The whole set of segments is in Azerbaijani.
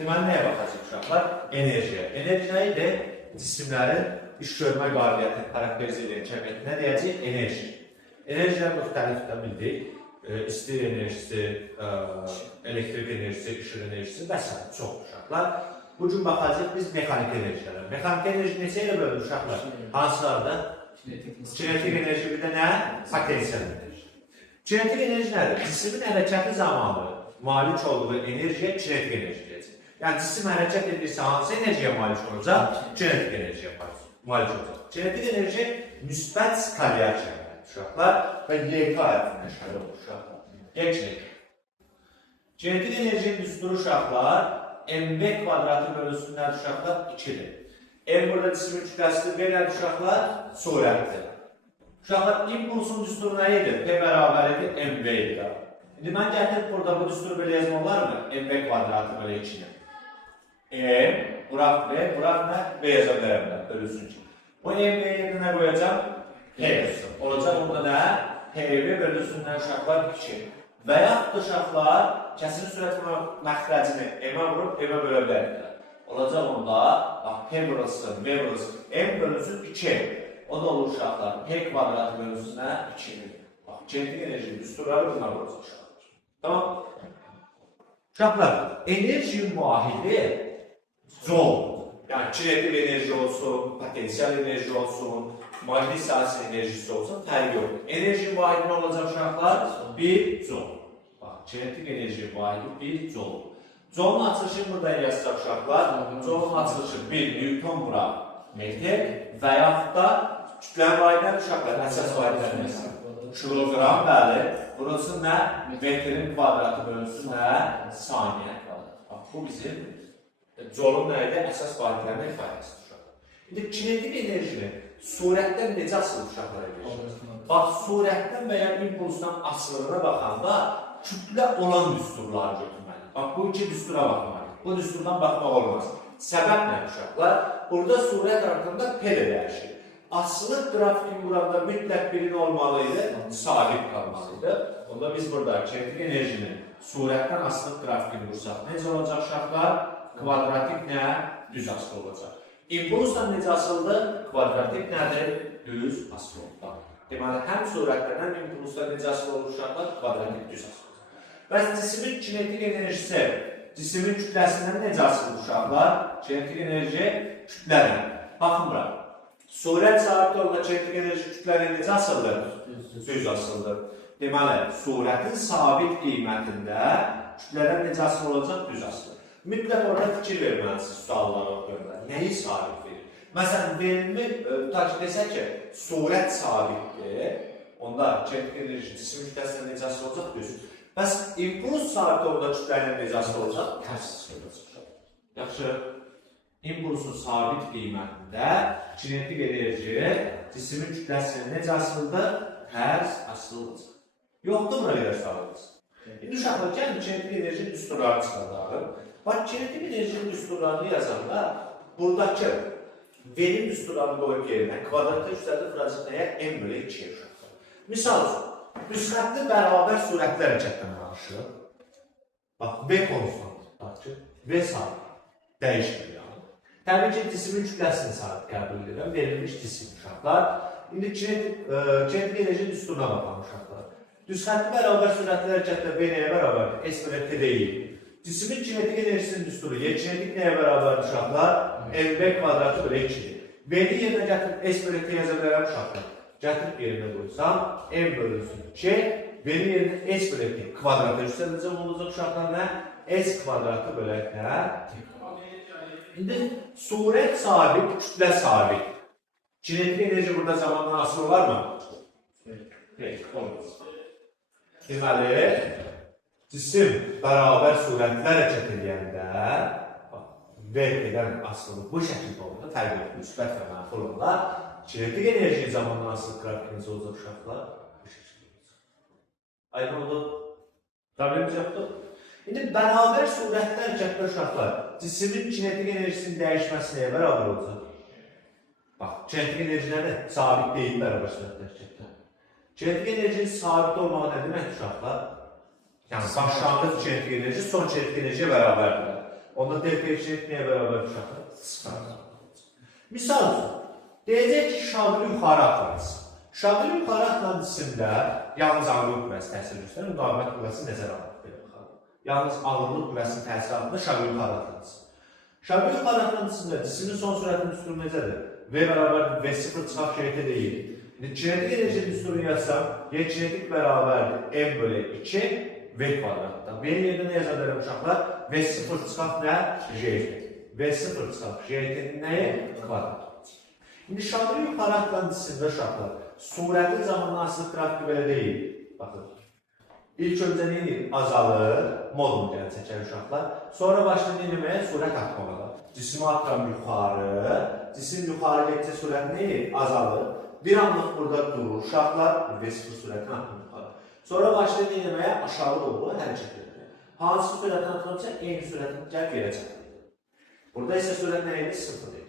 Deməli, nəyə baxacaq uşaqlar? Enerjiyə. Enerji nə idi? Cisimlərin iş görmə qabiliyyətini xarakterizə edən kəmiyyəti nə deyəcək? Enerji. Enerjilər müxtəlifdir bildik. İsti enerjisi, elektrik enerjisi, işıq enerjisi və s. çox uşaqlar. Bugün baxacaq biz mexanik enerjilərə. Mexanik enerji neçə ilə bölünür uşaqlar? Hansılarda? Kinetik enerji bir də nə? Potensial enerji. Kinetik enerji nədir? Cismin hərəkəti zamanı malik olduğu enerjiyə kinetik enerji deyəcək. Yəni cisim hərəkət edirsə hansı enerjiyə malik olacaq? Kinetik enerjiyə malik olacaq. Kinetik enerji müsbət skalyar çəkilir uşaqlar və YK hərfinin əşarı olur uşaqlar. Kinetik. Kinetik enerjinin düsturu uşaqlar mv kvadratı bölünsünlər uşaqlar 2-dir. M burada cismin kütləsidir, V nədir uşaqlar? Surətdir. Uşaqlar impulsun düsturu nə edir? P bərabər edir, mv edir. İndi mən gətirib burada bu düsturu belə yazma olar mı? mv kvadratı belə 2-ni. Buraq V, buraq nə? V yaza bilərəm, bölünsün ki. Bu mv yerinə nə qoyacaq? P yazsın. Olacaq burada nə? PV bölünsündən uşaqlar 2. Və yaxud uşaqlar kəsin sürət məxrəcini M-ə vurub M-ə bölə bilərlər. Olacaq onda, bax, P burası, V burası, M bölünsün 2. O da olur uşaqlar. P kvadratı bölünsünə 2'dir. Bax, kinetik enerji düsturları bunlar olacaq uşaqlar. Tamam. Uşaqlar, enerji müahidi zol. Yəni, kinetik enerji olsun, potensial enerji olsun, maddi sahəsi enerjisi olsun, fərqi yox. Enerji müahidi nə olacaq uşaqlar? 1 zol. Bax, kinetik enerji müahidi 1 zol. Zolun açılışı burada yazacaq uşaqlar. Zolun açılışı 1 Newton bura metr və yaxud da kütlənin müahidindən uşaqlar, əsas müahidindən nəsə. Kiloqram, bəli. Burası nə? Metrin kvadratı bölünsün nə? Saniyə kvadratı. Bax, bu bizim zolun nə idi? Əsas müahidilərin ifadəsidir uşaqlar. İndi kinetik enerjini surətdən necə asılır uşaqlara verir? Bax, surətdən və ya impulsdan asılığına baxanda kütlə olan düsturları götürməli. Bax, bu iki düstura baxmalıyıq. Bu düsturdan baxmaq olmaz. Səbəb nə uşaqlar? Burada surət haqqında P də dəyişir. Asılıq qrafikin buranda mütləq birin olmalıydı, sabit qalmalıydı. Onda biz burada kinetik enerjinin surətdən asılıq grafikini vursaq, necə olacaq uşaqlar? Kvadratik nə? Düz asılı olacaq. İmpulsdan necə asıldı? Kvadratik nədir? Düz asılı olacaq. Deməli, həm surətdən, həm impulsdan necə asılı olur uşaqlar? Kvadratik düz asılı olacaq. Bəs cismin kinetik enerjisi, cismin kütləsindən necə asılı uşaqlar? Kinetik enerji kütlədən. Baxın bura. Surət sabit olma kinetik enerji kütlədən necə asıldır? Düz asıldır. Deməli, surətin sabit qiymətində kütlədən necə asılı olacaq? Düz asılır. Mütləq orada fikir verməlisiniz suallara görürlər. Nəyi sabit verir? Məsələn, verilmi, desək ki, surət sabitdir. Onda kinetik enerji cismin kütləsindən necə asılı olacaq? Düz. Bəs impuls sabit olma kütlədən necə asılı olacaq? Tərs asılı olacaq. Yaxşı. İmpulsun sabit qiymətində kinetik enerji cismin kütləsindən necə asılıdır? Tərs asılı olacaq. Yoxdur buna qədər sualımız. İndi uşaqlar, gəlin kinetik enerjinin düsturlarını çıxardaq. Bax, kinetik enerjinin düsturlarını yazanda buradakı verim düsturlarını qoyub yerinə kvadratda üstədə frazikləyək M bölü 2 uşaqlar. Misal üçün, müsbətli bərabər surətli hərəkətdən danışır. Bax, V konstant, V sabit, dəyişmir yəni. Təbii ki, cismin kütləsini sabit qəbul edirəm, verilmiş cisim uşaqlar. İndi kinetik enerjinin düsturuna baxan uşaqlar. Düzxətli bərabər sürətli hərəkətdə V nəyə bərabərdir? S bölü T deyil. Cismin kinetik enerjisinin düsturu, kinetik nəyə bərabərdir uşaqlar? mv kvadratı bölü 2-dir. V-ni yerinə gətirib S bölü T yaza bilərəm uşaqlar. Gətirib yerinə qoysam, M bölünsün 2, V-ni yerinə S bölü T kvadratı üstəlicəm olacaq uşaqlar nə? S kvadratı bölü T. İndi surət sabit, kütlə sabit. Kinetik enerji burada zamandan asılı var mı? Peki, olmaz. Deməli, cisim bərabər surətlə hərəkət edəndə V-dən asılı bu şəkildə olmalı, fərq yox, müsbət və mənfi olmalı. Kinetik enerji zamandan asılı qrafikiniz olacaq uşaqlar, bu şəkildə olacaq. Aydın oldu? Problemimiz yoxdur. İndi bərabər surətlə hərəkətdə uşaqlar, cismin kinetik enerjisinin dəyişməsi nəyə bərabər olacaq? Bax, kinetik enerji nədir? Sabit deyil bərabər surətlə hərəkətdə. Kinetik enerjinin sabit olmağı nə demək uşaqlar? Yəni, başlanğıc kinetik enerji son kinetik enerjiyə bərabərdir. Onda delta eşit nəyə bərabər uşaqlar? Sıfır. Misal üçün, deyəcək ki, şaqili yuxarı atlansın. Şaqili yuxarı atlansında yalnız ağırlıq qüvvəsi təsir göstərir, müqavimət qüvvəsi nəzərə alınır. Yalnız ağırlıq qüvvəsinin təsiri altında şaqili yuxarı atlansın. Şaqili yuxarı atlansında cismin son sürətinin düsturu necədir? V bərabər V0 çıxaq GT deyil. Kinetik enerji düsturunu yazsam, Y kinetik bərabərdir M bölü 2 V kvadratda. V yerində nə yaza bilərəm uşaqlar? V0 çıxaq nə? GT. V0 çıxaq GT-nin nəyi? Kvadrat. İndi şaqili yuxarı atlansında uşaqlar, surətli zamanlı asılı qrafiki belə deyil. Baxın. İlk öncə nə edir? Azalır, modunu gəlin çəkər uşaqlar. Sonra başlayın eləməyə surət atmamağa. Cismi atıram yuxarı, cisim yuxarı getcə surət nə edir? Azalır. Bir anlıq burada durur uşaqlar, V0 sürətini atım yuxarı. Sonra başlayın eləməyə aşağı doğru hərəkət edir. Hansı sürətini atırımsa, eyni sürətini gəlb yerə çəkir. Burada isə sürət nə edir? 0 edir.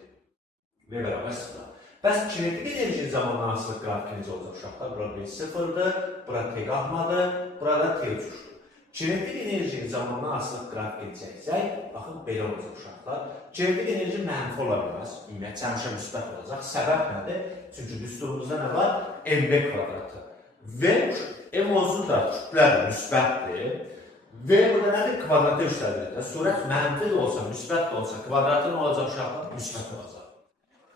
V bərabər 0. Bəs kinetik enerji zamanlı asılı qrafikiniz olacaq uşaqlar. Burada V0'dır, burada T qalmadı, burada T uçuşdur. Kinetik enerji zamanlı asılı qrafikini çəksək, baxın, belə olacaq uşaqlar. Kinetik enerji mənfi ola bilməz, ümumiyyətlə həmişə müsbət olacaq. Səbəb nədir? Çünki düsturumuzda nə var? MB kvadratı. V M onsuz da kütlədir, müsbətdir. V burada nədir? Kvadratı üstədir. Surət mənfi də olsa, müsbət də olsa, kvadratı nə olacaq uşaqlar? Müsbət olacaq.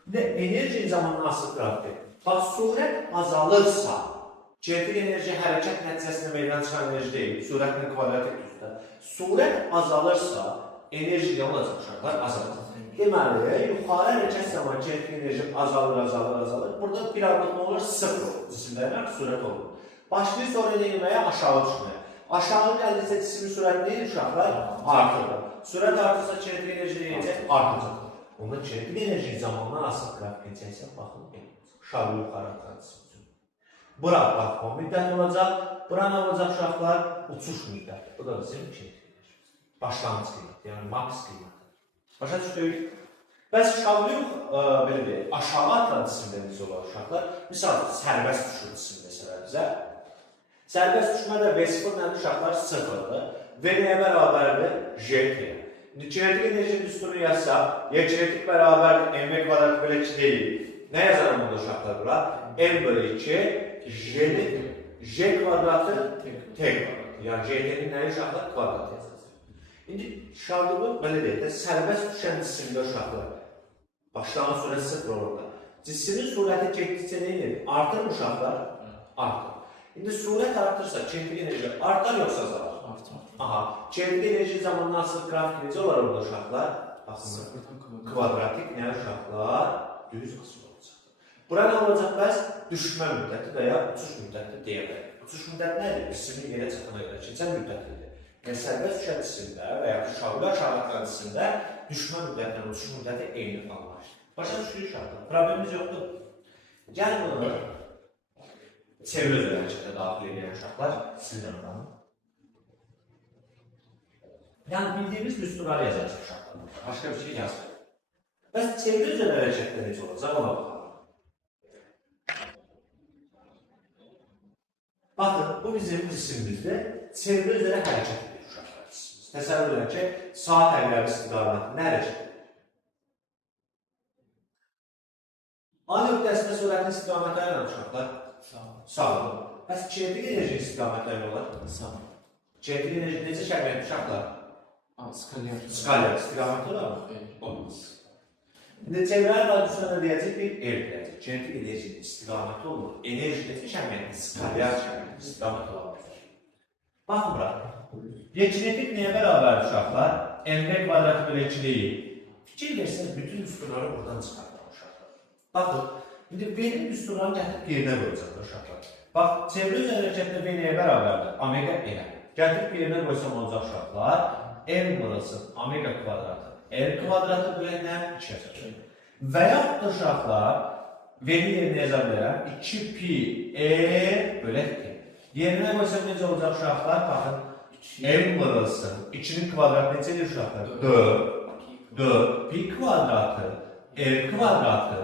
Bir də enerji zamanlı asılı qrafik. Bax, surət azalırsa, kinetik enerji hərəkət nəticəsində meydana çıxan enerji deyil, surətin kvadratik düzdə. Surət azalırsa, enerji nə olacaq uşaqlar? Azalır. Deməli, yuxarı hərəkət zamanı kinetik enerji azalır. Burada bir anlıq nə olur? 0 olur. Cisimlərdən surət olur. Başlayır sonra nə eləməyə? Aşağı düşməyə. Aşağı gəldikcə cismin sürəti nə edir uşaqlar? Artır. Sürət artırsa kinetik enerji nə edəcək? Artacaq. Onda kinetik enerji zamanla asılı qrafikini çəksək, baxın, şaqili yuxarı atlansın. Bura qalxma müddət olacaq, bura nə olacaq uşaqlar? Uçuş müddəti. Bu da bizim kinetik enerji. Başlanğıc qiyməti, yəni max qiyməti. Başa düşdük? Bəs şaqili belə deyək, aşağı atlansın necə olar uşaqlar? Misal, sərbəst düşür cisim məsələ bizə. Sərbəst düşmədə V0 nədir uşaqlar? 0-dır. V nəyə bərabərdir? GT-yə. Kinetik enerji düsturu yazsaq, ya kinetik bərabərdir, MV kvadratı bölü 2 deyil. Nə yazarım burada uşaqlar bura? M bölü 2, J kvadratı, T kvadratı. Yəni, GT-nin nəyi uşaqlar? Kvadratı yazılır. İndi, şaqili belə deyək də, sərbəst düşən cisimdə uşaqlar, başlanğıc surəti 0 olur da. Cismin surəti getdikcə nə edir? Artır mı uşaqlar? Artır. İndi surət artırsa, kinetik enerji artar yoxsa azalır? Artar. Aha, kinetik enerji zamanlı asılı qrafik necə olar orada uşaqlar? Baxın, kvadratik nə uşaqlar? Düz asılı olacaq. Bura nə olacaq bəs? Düşmə müddəti və ya uçuş müddəti deyə bilərik. Uçuş müddəti nədir? Cismin yerə çıxana qədər keçən müddətidir. Yəni, sərbəst düşən cisimdə və ya şaqili aşağı atlan cisimdə düşmə müddəti, uçuş müddəti eyni anlaşır. Başa düşürük uşaqlar. Problemimiz yoxdur. Gəlin bunu çevrə üzrə hərəkətə daxil edən uşaqlar sildirəm. Yəni, bildiyimiz düsturları yazacaq uşaqlar. Başqa bir şey yazmır. Bəs çevrə üzrə hərəkətdə necə olacaq? Ona baxalım. Baxın, bu bizim cisimimizdə çevrə üzrə hərəkət edir uşaqlar cisimimiz. Təsəvvür edin ki, saat əqrəbi istiqamətində hərəkət edir. A nöqtəsində sürətin istiqamətləri nə uşaqlar? Sağdır. Bəs kinetik enerji istiqamətləri olar? Sağdır. Kinetik enerji necə şəkildə uşaqlar? Skalyar istiqaməti olar mı? Olmaz. İndi çevrələr radiyasına deyəcək bir deyəcək. Kinetik enerjinin istiqaməti olur. Enerji necə şəkildə? Skalyar şəkildə istiqaməti olar. Baxın bura. Kinetik nəyə bərabər uşaqlar? MV kvadratı bölü 2 deyil. Fikir versəniz, bütün düsturları buradan çıxardır uşaqlar. Baxın. İndi V-nin düsturlarını gətirib yerinə qoyacaqlar uşaqlar. Bax, çevrə üzrə hərəkətdə V nəyə bərabərdir? Omega elə. Gətirib yerinə qoysam olacaq uşaqlar. M burası omega kvadratı. L kvadratı bölü nə? 2 yazılır. Və yaxud da uşaqlar V-ni yerinə yaza bilərəm. 2pi E bölü T. Yerinə qoysam necə olacaq uşaqlar? Baxın. M burası 2-nin kvadratı necədir uşaqlar? 4 pi kvadratı L kvadratı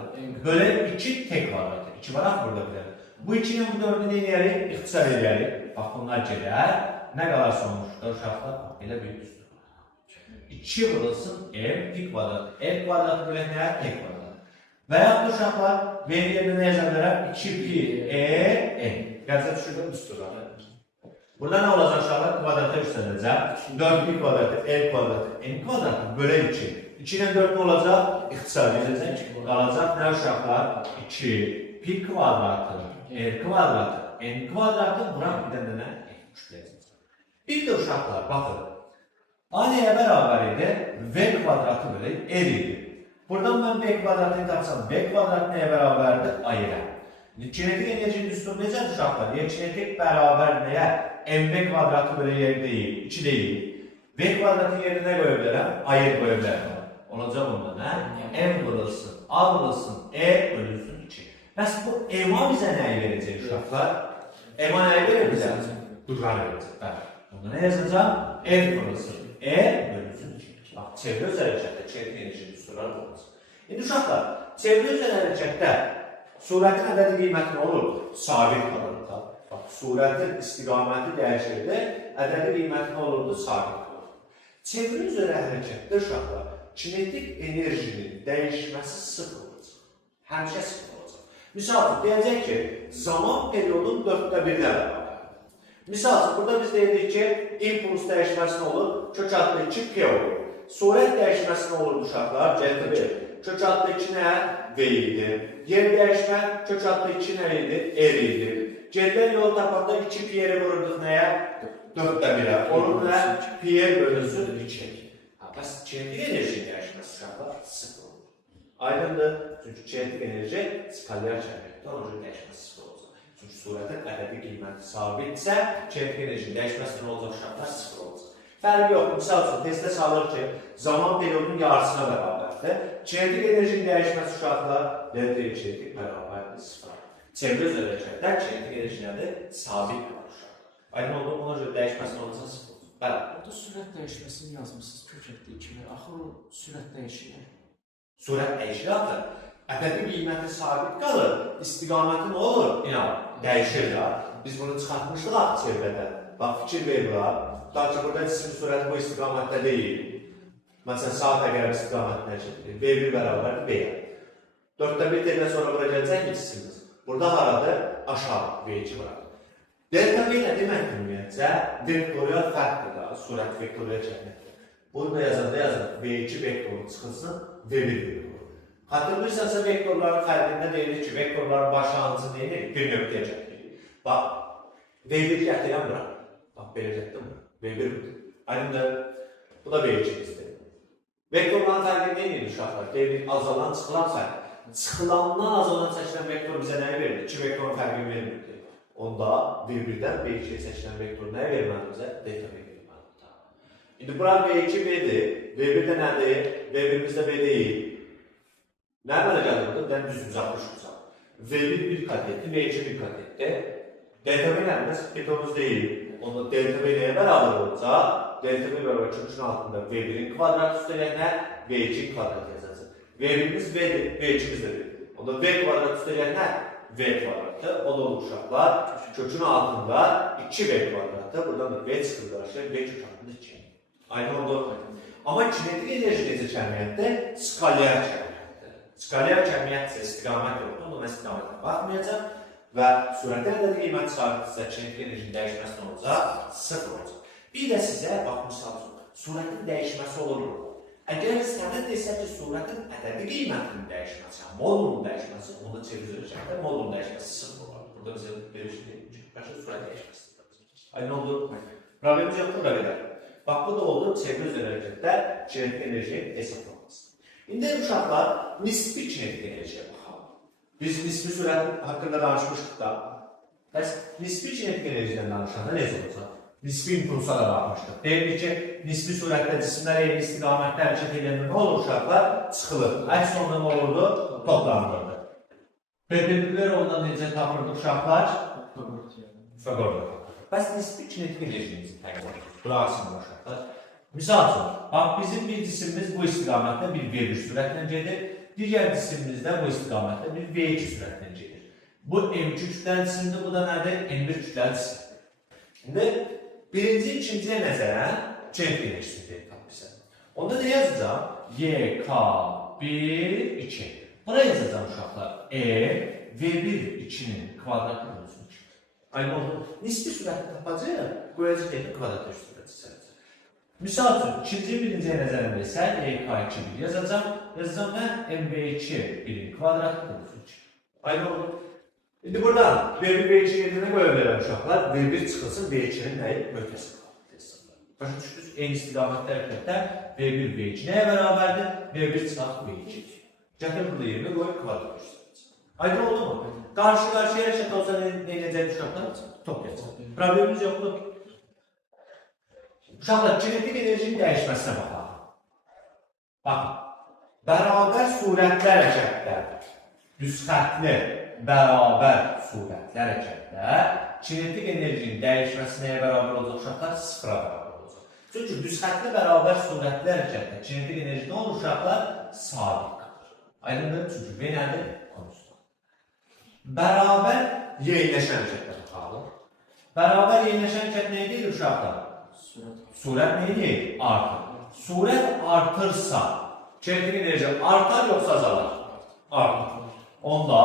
bölü 2 T kvadratı. 2 var axı burada biləlim. Bu 2-nin bu 4-ünü nə edərik? İxtisar edərik. Bax, bunlar gələr. Nə qalar sonuçda uşaqlar? Elə bir düzdür. 2 vurulsun m pi kvadrat. M kvadratı bölək nəyə? P kvadrat. Və yaxud da uşaqlar, V yerində nə yaza bilərəm? 2 pi n. Qəzə düşürdüm, üstürəm. Burada nə olacaq uşaqlar? Kvadrata üstələcək. 4 pi kvadratı, n kvadratı, n kvadratı bölək 2. 2 ilə 4 nə olacaq? İxtisar edəcək. Qalacaq nə uşaqlar? 2 pi kvadratı, n kvadratı, n kvadratı, bura bir də nə? Bir də uşaqlar, baxın. A nəyə bərabər idi? V kvadratı bölək r idi. Buradan mən V kvadratını tapsam, V kvadratı nəyə bərabərdir? A-yə. Kinetik enerjinin üstün necədir uşaqlar? Kinetik bərabər nəyə? MV kvadratı bölək r deyil, 2 deyil. V kvadratı yerinə qoya bilərəm, A-yə qoya bilərəm. Olacaq onda nə? M vurulsun, A vurulsun, E bölünsün 2. Bəs bu EMA bizə nəyi verəcək uşaqlar? EMA nəyi verir bizə? Durları verəcək. Bəli. Onda nə yazacaq? F vurulsun, E bölünsün 2. Bax, çevrə öz hərəkətdə kinetik enerjinin üstünlər olmasın. İndi uşaqlar, çevrə öz hərəkətdə surətin ədədi qiyməti nə olur? Sabit qalırdı. Bax, surətin istiqaməti dəyişirdi, ədədi qiyməti nə olurdu? Sabit qalırdı. Çevrə öz hərəkətdə uşaqlar, kinetik enerjinin dəyişməsi sıfır olacaq. Həmişə sıfır olacaq. Misal üçün, deyəcək ki, zaman periyodun 4də 1-də bərabərdir. Misal üçün, burada biz deyirik ki, impuls dəyişməsi nə olur? Kök adlı 2 P olur. Surət dəyişməsi nə olur uşaqlar? Cəlb kök adlı 2 nə? V idi. Yer dəyişmə kök adlı 2 nə idi? R idi. Geddən yol tapanda 2 P-yə vururduq nəyə? 4də 1-ə. Onun nə? P-yə bölünsün 2. Bəs kinetik enerjinin dəyişməsi uşaqlar 0 olur. Aydındır. Çünki kinetik enerji skalyar kəmiyyətdə onun üçün dəyişməsi 0 olacaq. Çünki surətin ədədi qiyməti sabitsə, kinetik enerjinin dəyişməsi nə olacaq uşaqlar 0 olacaq. Fərqi yox. Misal üçün, testdə salır ki, zaman periyodunun yarısına bərabərdir. Kinetik enerjinin dəyişməsi uşaqlar nədir? Kinetik bərabərdir 0. Çevrə öz hərəkətdə kinetik enerji nədir? Sabit qalır uşaqlar. Aydın oldu, ona görə dəyişməsi nə olacaq 0 olacaq. Bəli. Orada sürət dəyişməsini yazmışsınız kök etdiyi kimi. Axır o sürət dəyişir. Sürət dəyişir axı. Ədədi qiyməti sabit qalır. İstiqaməti nə olur? İnan, dəyişir ya. Biz bunu çıxartmışdıq axı çevrədə. Bax, fikir ver bura. Daha ki, burada cisim sürəti bu istiqamətdə deyil. Məsələn, saat əqrəb istiqamətlə çəkilir. V1 bərabərdir V-yə. 4də 1 dəqiqə sonra bura gələcək ki, cisimimiz. Burada haradır? Aşağı V2 bırakır. Delta V nə deməkdir ümumiyyətcə? Vektorial fərqdir da, surət vektorial çəkməkdir. Bunu da yazanda V2 vektoru çıxılsın, V1 vektoru. Xatırlıysansa vektorların fərqində deyilir ki, vektorların başlanğıcı deyilir, bir nöqtəyə çəkilir. Bax, V1 gətirən bura. Bax, belə getdim bura. V1 budur. Aydındır. Bu da V2-dir. Vektorların fərqi neyini uşaqlar? Deyilir, azalan, çıxılan fərq. Çıxılandan azalan çəkilən vektor bizə nəyə verir? 2 vektorun fərqini vermir. Onda V1-dən V2-yə seçilən vektor nəyə verməli bizə? Delta V verməlidir. İndi bura V2 V'dir. V1-də nədir? V1-imizdə V deyil. Nə əmələ gəlir burada? Dən düz 160 V1 bir katetdir, V2 bir katetdir. Delta V nədir? Ketonuz deyil. Onda delta V nəyə bərabər olacaq? Delta V bərabər kökün altında V1-in kvadratı üstələk nə? V2-in kvadratı yazacaq. V1-imiz V'dir, V2-miz də V'dir. Onda V kvadratı üstələk nə? V kvadratı, o da olur uşaqlar. Kökün altında 2V kvadratı, buradan da V çıxır qarşıya, V kök altında 2. Aynı oldu. Amma kinetik enerji necə kəmiyyətdir? Skalyar kəmiyyətdir. Skalyar kəmiyyət isə istiqamət yoxdur, onda mən istiqamətə baxmayacaq və surətin ədədi qiyməti sabitdirsə, kinetik enerjinin dəyişməsi nə olacaq? 0 olacaq. Bir də sizə, bax, misal üçün, surətin dəyişməsi olur mu? Əgər sənə desə ki, surətin ədədi qiymətinin dəyişməsi, modulun dəyişməsi, onda çeviriləcəkdə modulun dəyişməsi 0 olar. Burada bizə bir şey deyil ki, başqa surət dəyişməsi. Aynı oldu. Problemimiz yoxdur, bura qədər. Bax, bu da oldu, çevre öz hərəkətdə kinetik enerji hesablaması. İndi uşaqlar, nisbi kinetik enerjiyə baxalım. Biz nisbi surətin haqqında danışmışdıq da. Bəs, nisbi kinetik enerjidən danışanda necə olacaq? Nisbi impulsa da baxmışdıq. Deyildir ki, nisbi surətdə cisimlər eyni istiqamətdə hərəkət edəndə nə olur uşaqlar? Çıxılır. Əks onda nə olurdu? Toplanırdı. Perpendikülər ondan necə tapırdı uşaqlar? Fəqorda. Bəs nisbi kinetik enerjimizi təqdim edir. Qulaqsın uşaqlar. Misal üçün, bax, bizim bir cisimimiz bu istiqamətdə bir V1 sürətlə gedir. Digər cisimimizdə bu istiqamətdə bir V2 sürətlə gedir. Bu M2 kütləlisindir, bu da nədir? M1 kütləlisindir. İndi birinci, ikinciyə nəzərən kinetik enerjisini deyək bizə. Onda ne yazacağım? YK1, 2. Buraya yazacağım uşaqlar. V1, 2'nin kvadratı bölünsün 2. Aynı oldu. Nisbi sürətli tapacaq, qoyacaq evi kvadrat üstündə. Misal üçün, ikinci birinciyə nəzərəm versək, YK2 1 yazacağım. Yazacağım nə? MV2 1'in kvadratı bölünsün 2. Aynı oldu. İndi buradan V1, V2 yerinə qoya bilərəm uşaqlar. V1 çıxılsın, V2'nin nəyi? Möhtəsi kvadratı. Başa düşdünüz? Eyni istiqamətdə hərəkətdə V1, V2 nəyə bərabərdir? V1 çıxaq V2. Gətir burada yerinə qoyub kvadrat üstündə. Aydın oldu mu? Qarşı-qarşıya hərəkət olsa nə edəcək uşaqlar? Toplayacaq. Problemimiz yoxdur. Uşaqlar, kinetik enerjinin dəyişməsinə baxaq. Baxın, bərabər surətli hərəkətdə, düz xətli, bərabər surətli hərəkətdə kinetik enerjinin dəyişməsi nəyə bərabər olacaq uşaqlar? Sıfıra bərabər olacaq. Çünki düz xətli bərabər surətli hərəkətdə kinetik enerji nə olur uşaqlar? Sabit qalır. Aydındır? Çünki V nədir? Konstant. Bərabər yeniləşən hərəkətdə baxalım. Bərabər yeniləşən hərəkət nə edir uşaqlar? Surət nə edir? Artır. Surət artırsa kinetik enerji artar yoxsa azalar? Artar. Onda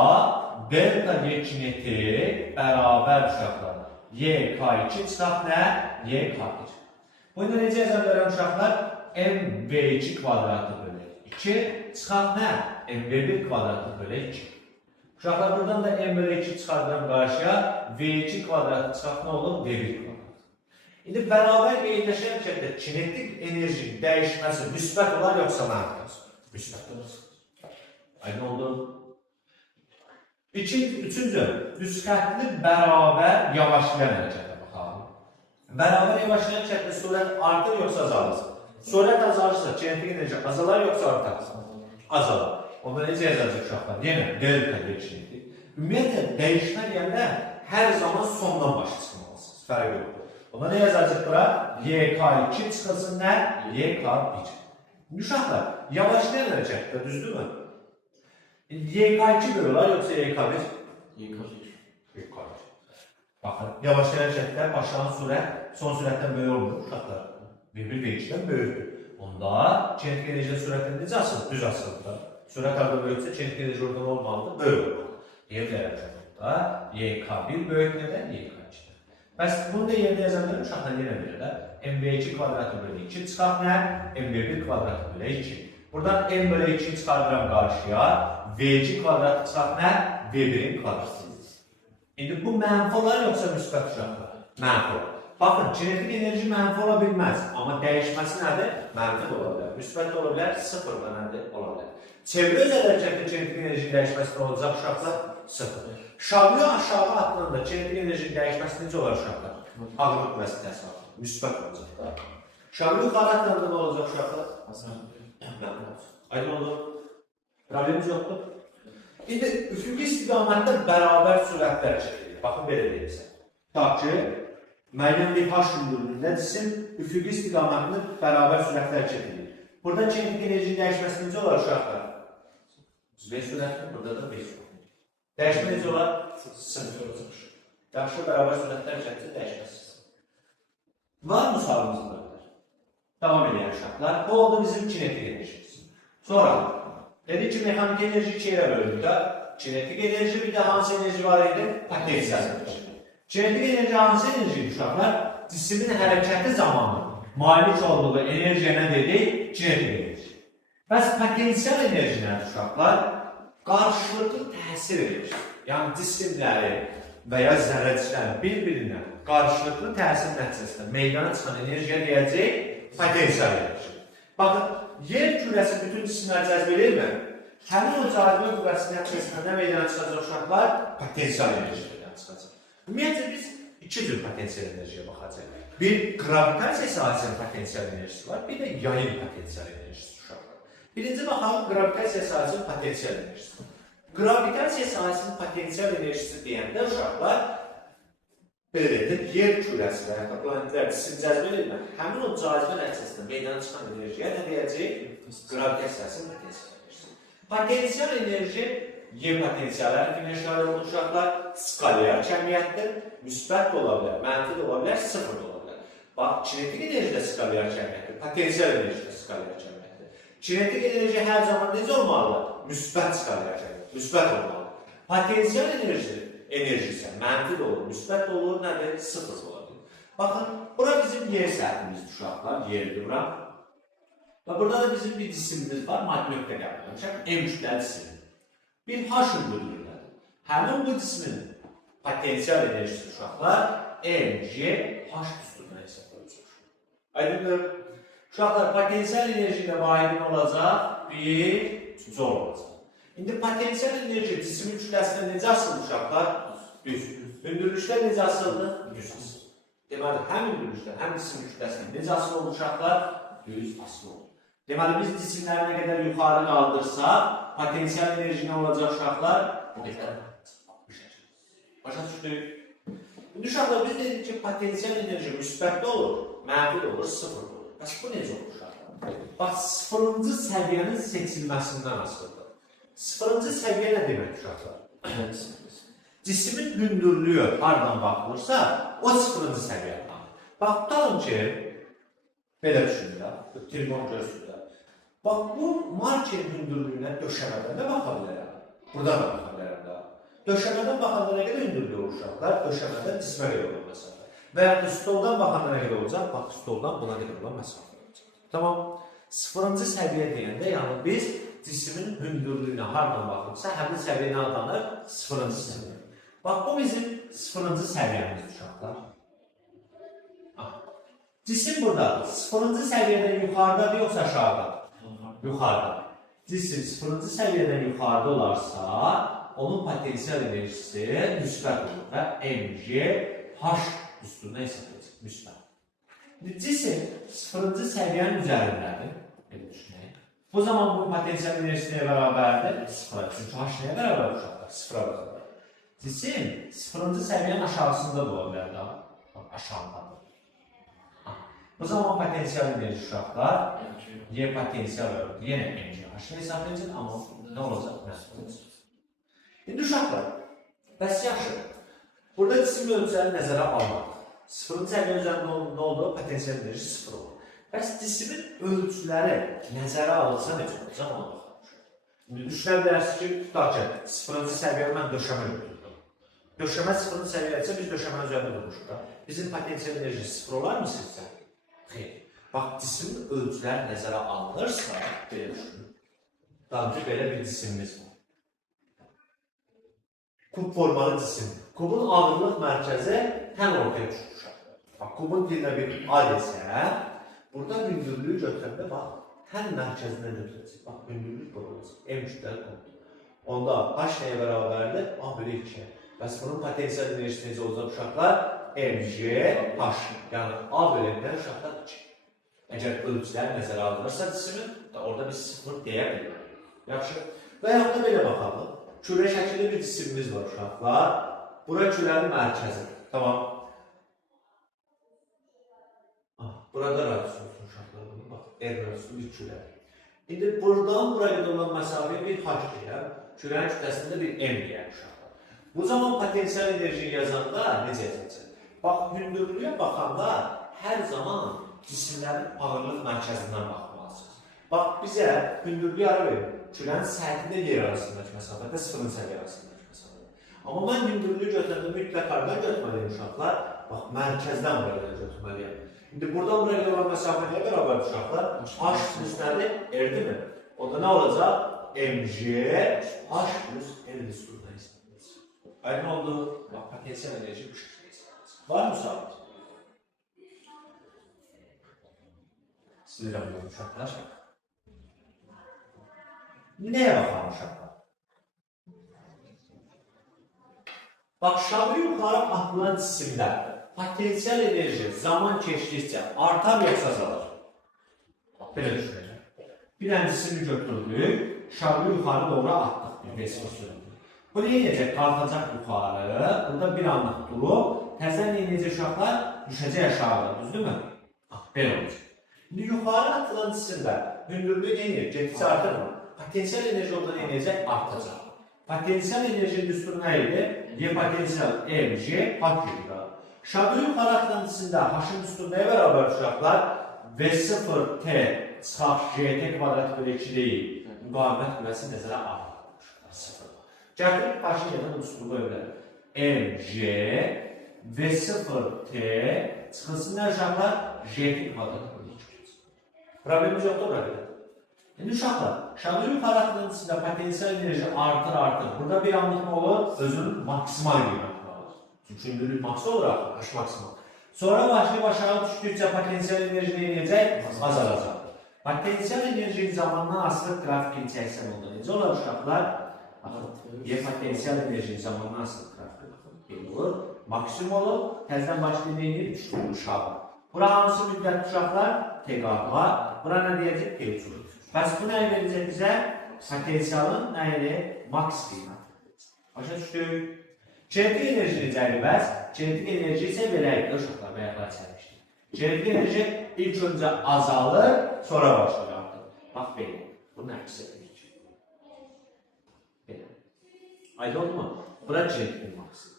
delta Y kinetik bərabər uşaqlar. YK2 çıxaq nə? YK1. Bunda necə yaza bilərəm uşaqlar? MV2 kvadratı bölü 2 çıxaq nə? MV1 kvadratı bölü 2. Uşaqlar buradan da M bölü 2 çıxardıram qarşıya. V2 kvadratı çıxaq nə olur? V1 kvadratı. İndi bərabər yeniləşən hərəkətdə kinetik enerjinin dəyişməsi müsbət olar yoxsa mənfi? Müsbət olar. Aynı oldu. Üçüncü, düz xətli bərabər yavaşlayan hərəkətə baxalım. Bərabər yavaşlayan hərəkətdə surət artır yoxsa azalır? Surət azalırsa kinetik enerji azalar yoxsa artar? Azalar. Onda necə yazacaq uşaqlar? Yenə delta kinetik. Ümumiyyətlə, dəyişmə deyəndə hər zaman sondan başa çıxmalısınız. Fərq yoxdur. Ona nə yazacaq bura? YK2 çıxılsın nə? YK1. Uşaqlar, yavaşlayan hərəkətdə, düzdürmü? YK2 böyle olar yoxsa YK1? YK1. Baxın, yavaşlayan hərəkətdə başlayan sürət son sürətdən böyük olmur uşaqlar. Bir-bir V2'dən böyükdür. Onda kinetik enerji sürətində necə asılır? Düz asılıdır. Sürət arada böyüksə kinetik enerji oradan olmalıdır, böyük olmalıdır. Yerlərəm uşaqlarda YK1 böyük nədən? YK2'dən. Bəs bunu da yerdə yazanlar uşaqlar yenə bilir də. MV2 kvadratı bölü 2 çıxaq nə? MV1 kvadratı bölü 2. Buradan M bölü 2'yi çıxardıram qarşıya. V2 kvadratı çıxaq nə? V1'in kvadratı. İndi bu mənfi olar yoxsa müsbət uşaqlar? Mənfi olar. Baxın, kinetik enerji mənfi ola bilməz. Amma dəyişməsi nədir? Mənfi ola bilər. Müsbət ola bilər, sıfır da nədir? Ola bilər. Çevrə özəl hərəkətdə kinetik enerjinin dəyişməsi nə olacaq uşaqlar? Sıfır. Şablon aşağı atılanda kinetik enerjinin dəyişməsi necə olar uşaqlar? Ağırlıq məsələsi var. Müsbət olacaq. Şablon yuxarı atılanda nə olacaq uşaqlar? Aydın olur. Problemimiz yoxdur. İndi üfüqi istiqamətdə bərabər sürətlər hərəkət edir. Baxın, belə deyilsə. Ta ki, müəyyən bir H ünlüğündə cisim üfüqi istiqamətində bərabər sürətlər hərəkət edir. Burada kinetik enerjinin dəyişməsi necə olar uşaqlar? V sürətli, burada da V sürətli. Dəyişmə necə olar? Sıfır olacaq. Yaxşı, bərabər sürətlər hərəkətdə dəyişməsiz. Var mı sualımızın da qədər? Davam edən uşaqlar. Bu oldu bizim kinetik enerjimiz. Sonra, dedik ki, mexanik enerji iki yerə bölündü də. Kinetik enerji, bir də hansı enerji var idi? Potensial enerji. Kinetik enerji hansı enerji uşaqlar? Cismin hərəkəti zamanı malik olduğu enerjiyə nə dedik? Kinetik enerji. Bəs potensial enerji nədir uşaqlar? Qarşılıqlı təsir edir. Yəni, cisimləri və ya zərrəciklərin bir-birindən qarşılıqlı təsir nəticəsində meydana çıxan enerjiyə deyəcək potensial enerji. Baxın, yer kürəsi bütün cisimləri cəzb edirmi? Həmin o cazibə qüvvəsi nəticəsində nə meydana çıxacaq uşaqlar? Potensial enerji meydana çıxacaq. Ümumiyyətlə, biz iki cür potensial enerjiyə baxacaq. Bir, qravitasiya sahəsinin potensial enerjisi var, bir də yayın potensial enerjisi uşaqlar. Birinci baxalım, qravitasiya sahəsinin potensial enerjisi. Qravitasiya sahəsinin potensial enerjisi deyəndə uşaqlar, belə deyək, yer kürəsi və ya planetlər cisim cəzb edirmi? Həmin o cazibə nəticəsində meydana çıxan enerjiyə nə deyəcək? Qravitasiya sahəsinin potensial enerjisi. Potensial enerji yer potensialları enerjiləri olur uşaqlar, skalyar kəmiyyətdir, müsbət də ola bilər, mənfi də ola bilər, sıfır da ola bilər. Bax, kinetik enerji də skalyar kəmiyyətdir, potensial enerji də skalyar kəmiyyətdir. Kinetik enerji hər zaman necə olmalı? Müsbət çıxaracaq, müsbət olmalı. Potensial enerji isə mənfi də olur, müsbət də olur, nədir? Sıfır olur. Baxın, bura bizim yer səhvimizdir uşaqlar, yerdir bura. Və burada da bizim bir cisimimiz var, nöqtə qəbul. M kütləli cisim. Bir H ünlüdür. Həmin bu cismin potensial enerjisi uşaqlar mg h üstündən hesab olunur. Aydındır. Uşaqlar potensial enerji ilə vahidin olacaq, bir zor olacaq. İndi potensial enerji cismin kütləsində necə asılır uşaqlar? Düz. Hündürlükdə necə asılır? Düz asılır. Deməli, həm hündürlükdə, həm cismin kütləsində necə asılı olur uşaqlar? Düz asılı olur. Deməli, biz cisimləri nə qədər yuxarı qaldırsaq, potensial enerji nə olacaq uşaqlar? Bu qədər. Başa düşdük. İndi uşaqlar, biz dedik ki, potensial enerji müsbətdə olur, mənfi də olur, sıfır da olur. Bəs bu necə olur uşaqlar? Bax, sıfırıncı səviyyənin seçilməsindən asılıdır. Sıfırıncı səviyyə nə demək uşaqlar? Cismin hündürlüyü hardan baxılırsa, o sıfırıncı səviyyədən. Bax, tutalım ki, belə düşünün ya, trigon görsün ya. Bax, bu markerin hündürlüyünə döşəmədən də baxa bilərəm. Burada da baxa bilərəm da. Döşəmədən baxanda nə qədər hündürlüyü olur uşaqlar? Döşəmədən cismə qədər olan məsafə. Və ya da stoldan baxanda nə qədər olacaq? Bax, stoldan buna qədər olan məsafə olacaq. Tamam. Sıfırıncı səviyyə deyəndə, yəni biz cismin hündürlüyünə hardan baxırsa, həmin səviyyə nə adlanır? Sıfırıncı səviyyə. Bax, bu bizim sıfırıncı səviyyəmiz uşaqlar. Cisim burada sıfırıncı səviyyədən yuxarıdadır, yoxsa aşağıda? Yuxarıda. Cisim sıfırıncı səviyyədən yuxarıda olarsa, onun potensial enerjisi müsbət olur və mg h üstündə hesab edəcək, müsbət. Cisim sıfırıncı səviyyənin üzərindədir. Belə düşünək. Bu zaman bu potensial enerjisi nəyə bərabərdir? Sıfıra. Çünki h nəyə bərabər uşaqlar? Sıfıra bərabər. Cisim sıfırıncı səviyyənin aşağısında da ola bilər daha. Aşağıdadır. Bu zaman potensial enerji uşaqlar Y potensial olur. Yenə mg h hesab edəcək, amma nə olacaq? İndi uşaqlar, bəs yaxşı. Burada cisim ölçüləri nəzərə almaq. Sıfırıncı səviyyə üzərində nə oldu? Potensial enerji sıfır olur. Bəs cisimin ölçüləri nəzərə alınsa necə olacaq? Ona baxalım. İndi düşünə bilərsiniz ki, tutaq ki, sıfırıncı səviyyəyə mən döşəmə götürdüm. Döşəmə sıfırıncı səviyyədirsə, biz döşəmənin üzərində durmuşuq da. Bizim potensial enerji sıfır olar mı sizcə? Xeyr. Bax, cisimin ölçüləri nəzərə alınırsa, belə düşünün. Daha önce belə bir cisimimiz var. Kub formalı cisim. Kubun ağırlıq mərkəzi tən ortaya çıxır. Bax, kubun dilinə bir A desə, burada hündürlüyü götürəndə, bax, tən mərkəzinə götürəcək. Bax, hündürlük burada olacaq. M kütləli komut. Onda H nəyə bərabərdir? A bölü 2. Bəs bunun potensial enerjisi necə olacaq uşaqlar? mg h. Yəni A bölü 2-dən uşaqlar 2. Əgər ölçüləri nəzərə alınırsa cisimin, orada biz 0 deyə bilirik. Yaxşı. Və yaxud da belə baxalım. Kürə şəkilli bir cisimimiz var uşaqlar. Bura külənin mərkəzidir. Tamam. Burada radius olsun uşaqlar. Bax, R radiuslu bir külədir. İndi buradan buraya qədər olan məsafəyə bir h deyək. Külənin kütləsində bir m deyək uşaqlar. Bu zaman potensial enerji yazanda necə yazacaq? Bax, hündürlüyə baxanda hər zaman cisimlərin ağırlıq mərkəzindən baxmalısınız. Bax, bizə hündürlüyü ara verir. Külənin səthində yer arasındakı məsafədə, sıfırın səviyyə arasındakı məsafədə. Amma mən hündürlüyü götürəndə mütləq haradan götürməliyim uşaqlar? Bax, mərkəzdən buraya götürməliyim. İndi buradan buraya olan məsafə nəyə bərabər uşaqlar? H plus nədir? R-dir mi? O da nə olacaq? mg h plus r üstündə hesablayacaq. Aydın oldu? Bax, potensial enerji bu şəkildə hesablayacaq. Var mı sabit? Silirəm bunu uşaqlar. Nəyə baxalım uşaqlar? Bax, şağı yuxarı atılan cisimdə potensial enerji zaman keçdikcə artar yoxsa azalır? Belə düşünəcək. Bir dənə cisimi götürdük, şağı yuxarı doğru atdıq. Bu nə edəcək? Qalxacaq yuxarı, burada bir anlıq durub, təzən nə edəcək uşaqlar? Düşəcək aşağıda, düzdürmü? Belə olacaq. İndi yuxarı atılan cisimdə hündürlüyü nə edir? Getdikcə artır mı? Potensial enerji orada nə edəcək? Artacaq. Potensial enerjinin üstü nə idi? Y potensial mg h gedir. Şağı yuxarı atılan cisimdə h-ın üstü nəyə bərabər uşaqlar? V0t çıxaq GT kvadrat bölü 2 deyil. Müqavimət qüvvəsi nəzərə alınır. 0. Gətirib başını yerdən üslubu öyrənir. MG V0T çıxılsın nə uşaqlar? GT kvadrat bölü 2. Problemimiz yoxdur bura qədər. İndi uşaqlar, şadırın parantezində potensial enerji artır. Burada bir anlıq nə olur? Özünün maksimal qiymətini alır. Çünki ünlülük maksi olur axı, H maksimal. Sonra başlayıb aşağı düşdükcə potensial enerji nə edəcək? Azalacaq. Potensial enerjinin zamandan asılı qrafikin çəksən oldu. Necə olar uşaqlar? Potensial enerjinin zamandan asılı qrafik olur. Maksimum olur. Təzdən başlayıb neyini düşdürür uşağı. Bura hansı müddət uşaqlar? Teqar var. Bura nə deyəcək? P3. Bəs bu nəyi verəcək bizə? Potensialın nəyini? Max qiymət. Başa düşdük. Kinetik enerji necədir bəs? Kinetik enerji isə belə idi uşaqlar, bayaqlar çəkmişdik. Kinetik enerji ilk öncə azalır, sonra başlayır artır. Bax belə. Bunun əksi edilir. Belə. Aydın oldu mu? Bura kinetik maksi.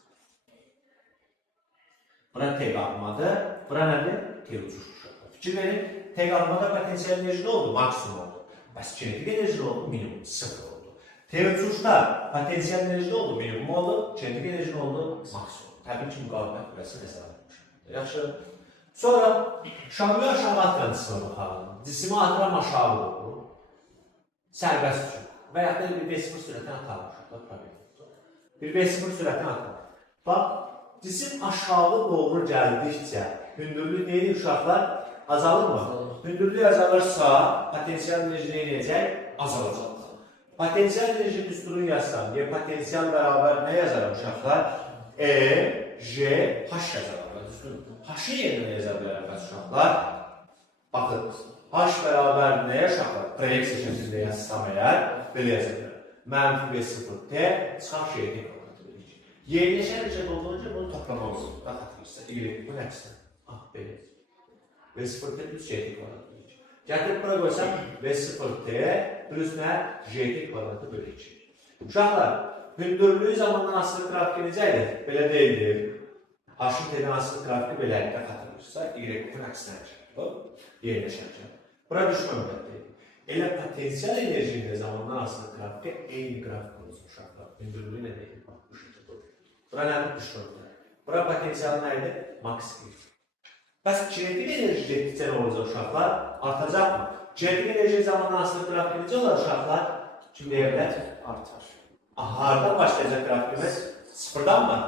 Bura tek armadır. Bura nədir? Tek uçuşmuşlar. Fikir verin. Tek armada potensial enerji nə oldu? Maksimum oldu. Bəs kinetik enerji nə oldu? Minimum. 0 oldu. Tek uçuşda potensial enerji nə oldu? Minimum oldu. Kinetik enerji nə oldu? Maksimum. Təbii ki, müqavimət qüvvəsi nəzərə alınmış. Yaxşı. Sonra şamili aşağı atıran cismə baxalım. Cismi atıram aşağı doğru. Sərbəst üçün. Və yaxud da bir V0 sürətini atalım. Bir V0 sürətini atalım. Bax, cisim aşağı doğru gəldikcə hündürlük neydi uşaqlar? Azalır mı? Hündürlük azalırsa potensial enerji nə edəcək? Azalacaq. Potensial enerji düsturunu yazsam, potensial bərabər nə yazarım uşaqlar? E, J, H yazarım. H-ı yerinə yaza bilərəm uşaqlar. Baxın, H bərabər nəyə uşaqlar? Proyeksiya şəklində yazsam əgər, belə yaza bilərəm. Mənfi V0T çıxaq şeydir. Yerləşən rəşət olduğunca bunu toplamaq olur. Xatırlayırsa, Y, bu nəqsdən. Belə. V0T plus JT kvadratı bölü 2. Gətirib bura qoysam, V0T plus nə? JT kvadratı bölü 2. Uşaqlar, hündürlüyü zamandan asılı qrafiki necədir? Belə deyildir. H-ın T-dən asılı qrafiki beləlikdə xatırlayırsa, Y, bu nəqsdən rəşət. Yerləşən rəşət. Bura düşmə müddətdir. Elə potensial enerjinin zamandan asılı qrafiki eyni qrafik olacaq uşaqlar. Hündürlüyü nə deyil? Bura nədir? Düşməkdir. Bura potensial nə idi? Max qiyir. Bəs kinetik enerji getdikcə nə olacaq uşaqlar? Artacaq mı? Kinetik enerji zamandan asılı qrafiki necə olur uşaqlar? Kim deyə bilər? Artar. Hardan başlayacaq qrafikimiz? Sıfırdan mı?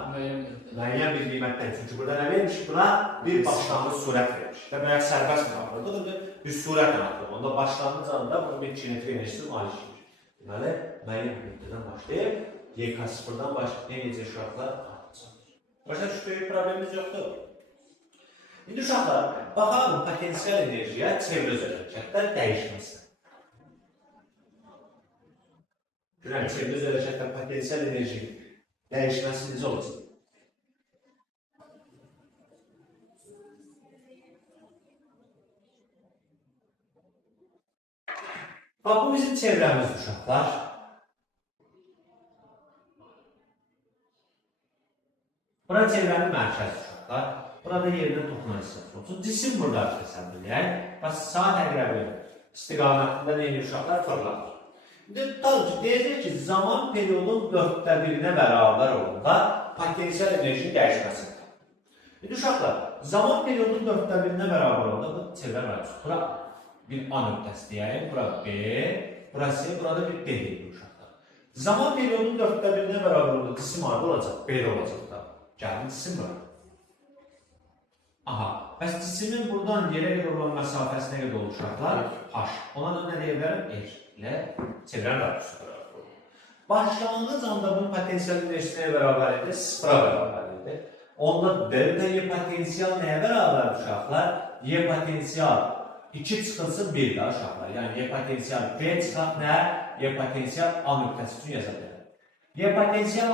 Müəyyən bir qiymətdən. Çünki burada nə vermiş? Buna bir başlanğıc surət vermiş. Və müəyyən sərbəst məqamdadır. Bir surətlə atılır. Onda başlanğıc anda bunun bir kinetik enerjisi malik olur. Deməli, müəyyən bir nöqtədən başlayıb YK sıfırdan başlayıb nə edəcək uşaqlar? Artacaq. Başa düşdük, problemimiz yoxdur. İndi uşaqlar, baxalım potensial enerjiyə çevrə öz hərəkətdə dəyişməsi. Görək, çevrə öz hərəkətdə potensial enerji dəyişməsi necə olacaq? Bax, bu bizim çevrəmiz uşaqlar. Bura çevrənin mərkəzi uşaqlar. Burada yerindən toxunan hissəsi olsun. Cisim burada təsəvvürləyək. Bax, saat əqrəbi istiqamətində neyini uşaqlar fırlanır. İndi deyəcək ki, zaman periodun 4/1-nə bərabər olanda potensial enerjinin dəyişməsidir. İndi uşaqlar, zaman periodun 4/1-nə bərabər olanda bu çevrə mərkəzi. Bura bir A nöqtəsi deyək, bura B, burası, burada bir D deyil uşaqlar. Zaman periodun 4/1-nə bərabər olanda cisim harada olacaq? B-də olacaq da. Gəlin cisim bura. Aha, bəs cisimin buradan yerə qədər olan məsafəsi nə qədər olur uşaqlar? H. Ona da nə deyə bilərəm? R ilə çevrən radiyusu bərabər olur. Başlanğıc anda bunun potensial enerjisi nəyə bərabər idi? 0-a bərabər idi. Onda delta Y potensial nəyə bərabər uşaqlar? Y potensial 2 çıxılsın 1 də uşaqlar. Yəni Y potensial P çıxaq nə? Y potensial A nöqtəsi üçün yaza bilərəm. Y potensial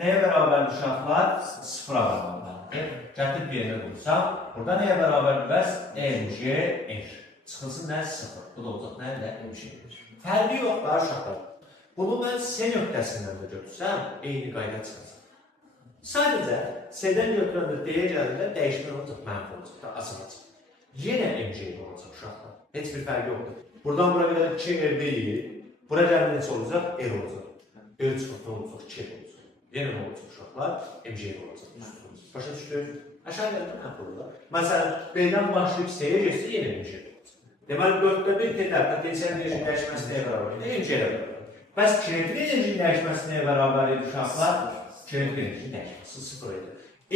nəyə bərabər uşaqlar? 0-a bərabər. Gətirib bir yerə qoysam, burada nəyə bərabər bəs? MG, R. Çıxılsın nə? 0. Bu da olacaq nə ilə? MG, R. Fərqi yoxlar uşaqlar. Bunu mən S nöqtəsindən də götürsəm, eyni qayda çıxacaq. Sadəcə, S-dən götürəndə D-yə gəlində dəyişmə olacaq, mənfi olacaq, da azalacaq. Yenə MG olacaq uşaqlar. Heç bir fərqi yoxdur. Buradan bura qədər 2R deyil. Bura gələn neçə olacaq? R olacaq. R çıxıb nə olacaq? 2 olacaq. Yenə nə olacaq uşaqlar? MC olacaq. Başa düşdük? Aşağı gələn nə burada? Məsələn, B-dən başlayıb C-yə geçsə yenə MC olacaq. Deməli, 4-də 1 tədər potensial enerjinin dəyişməsi nəyə bərabər? MC-yə bərabər. Bəs kinetik enerjinin dəyişməsi nəyə bərabər idi uşaqlar? Kinetik enerjinin dəyişməsi 0 idi.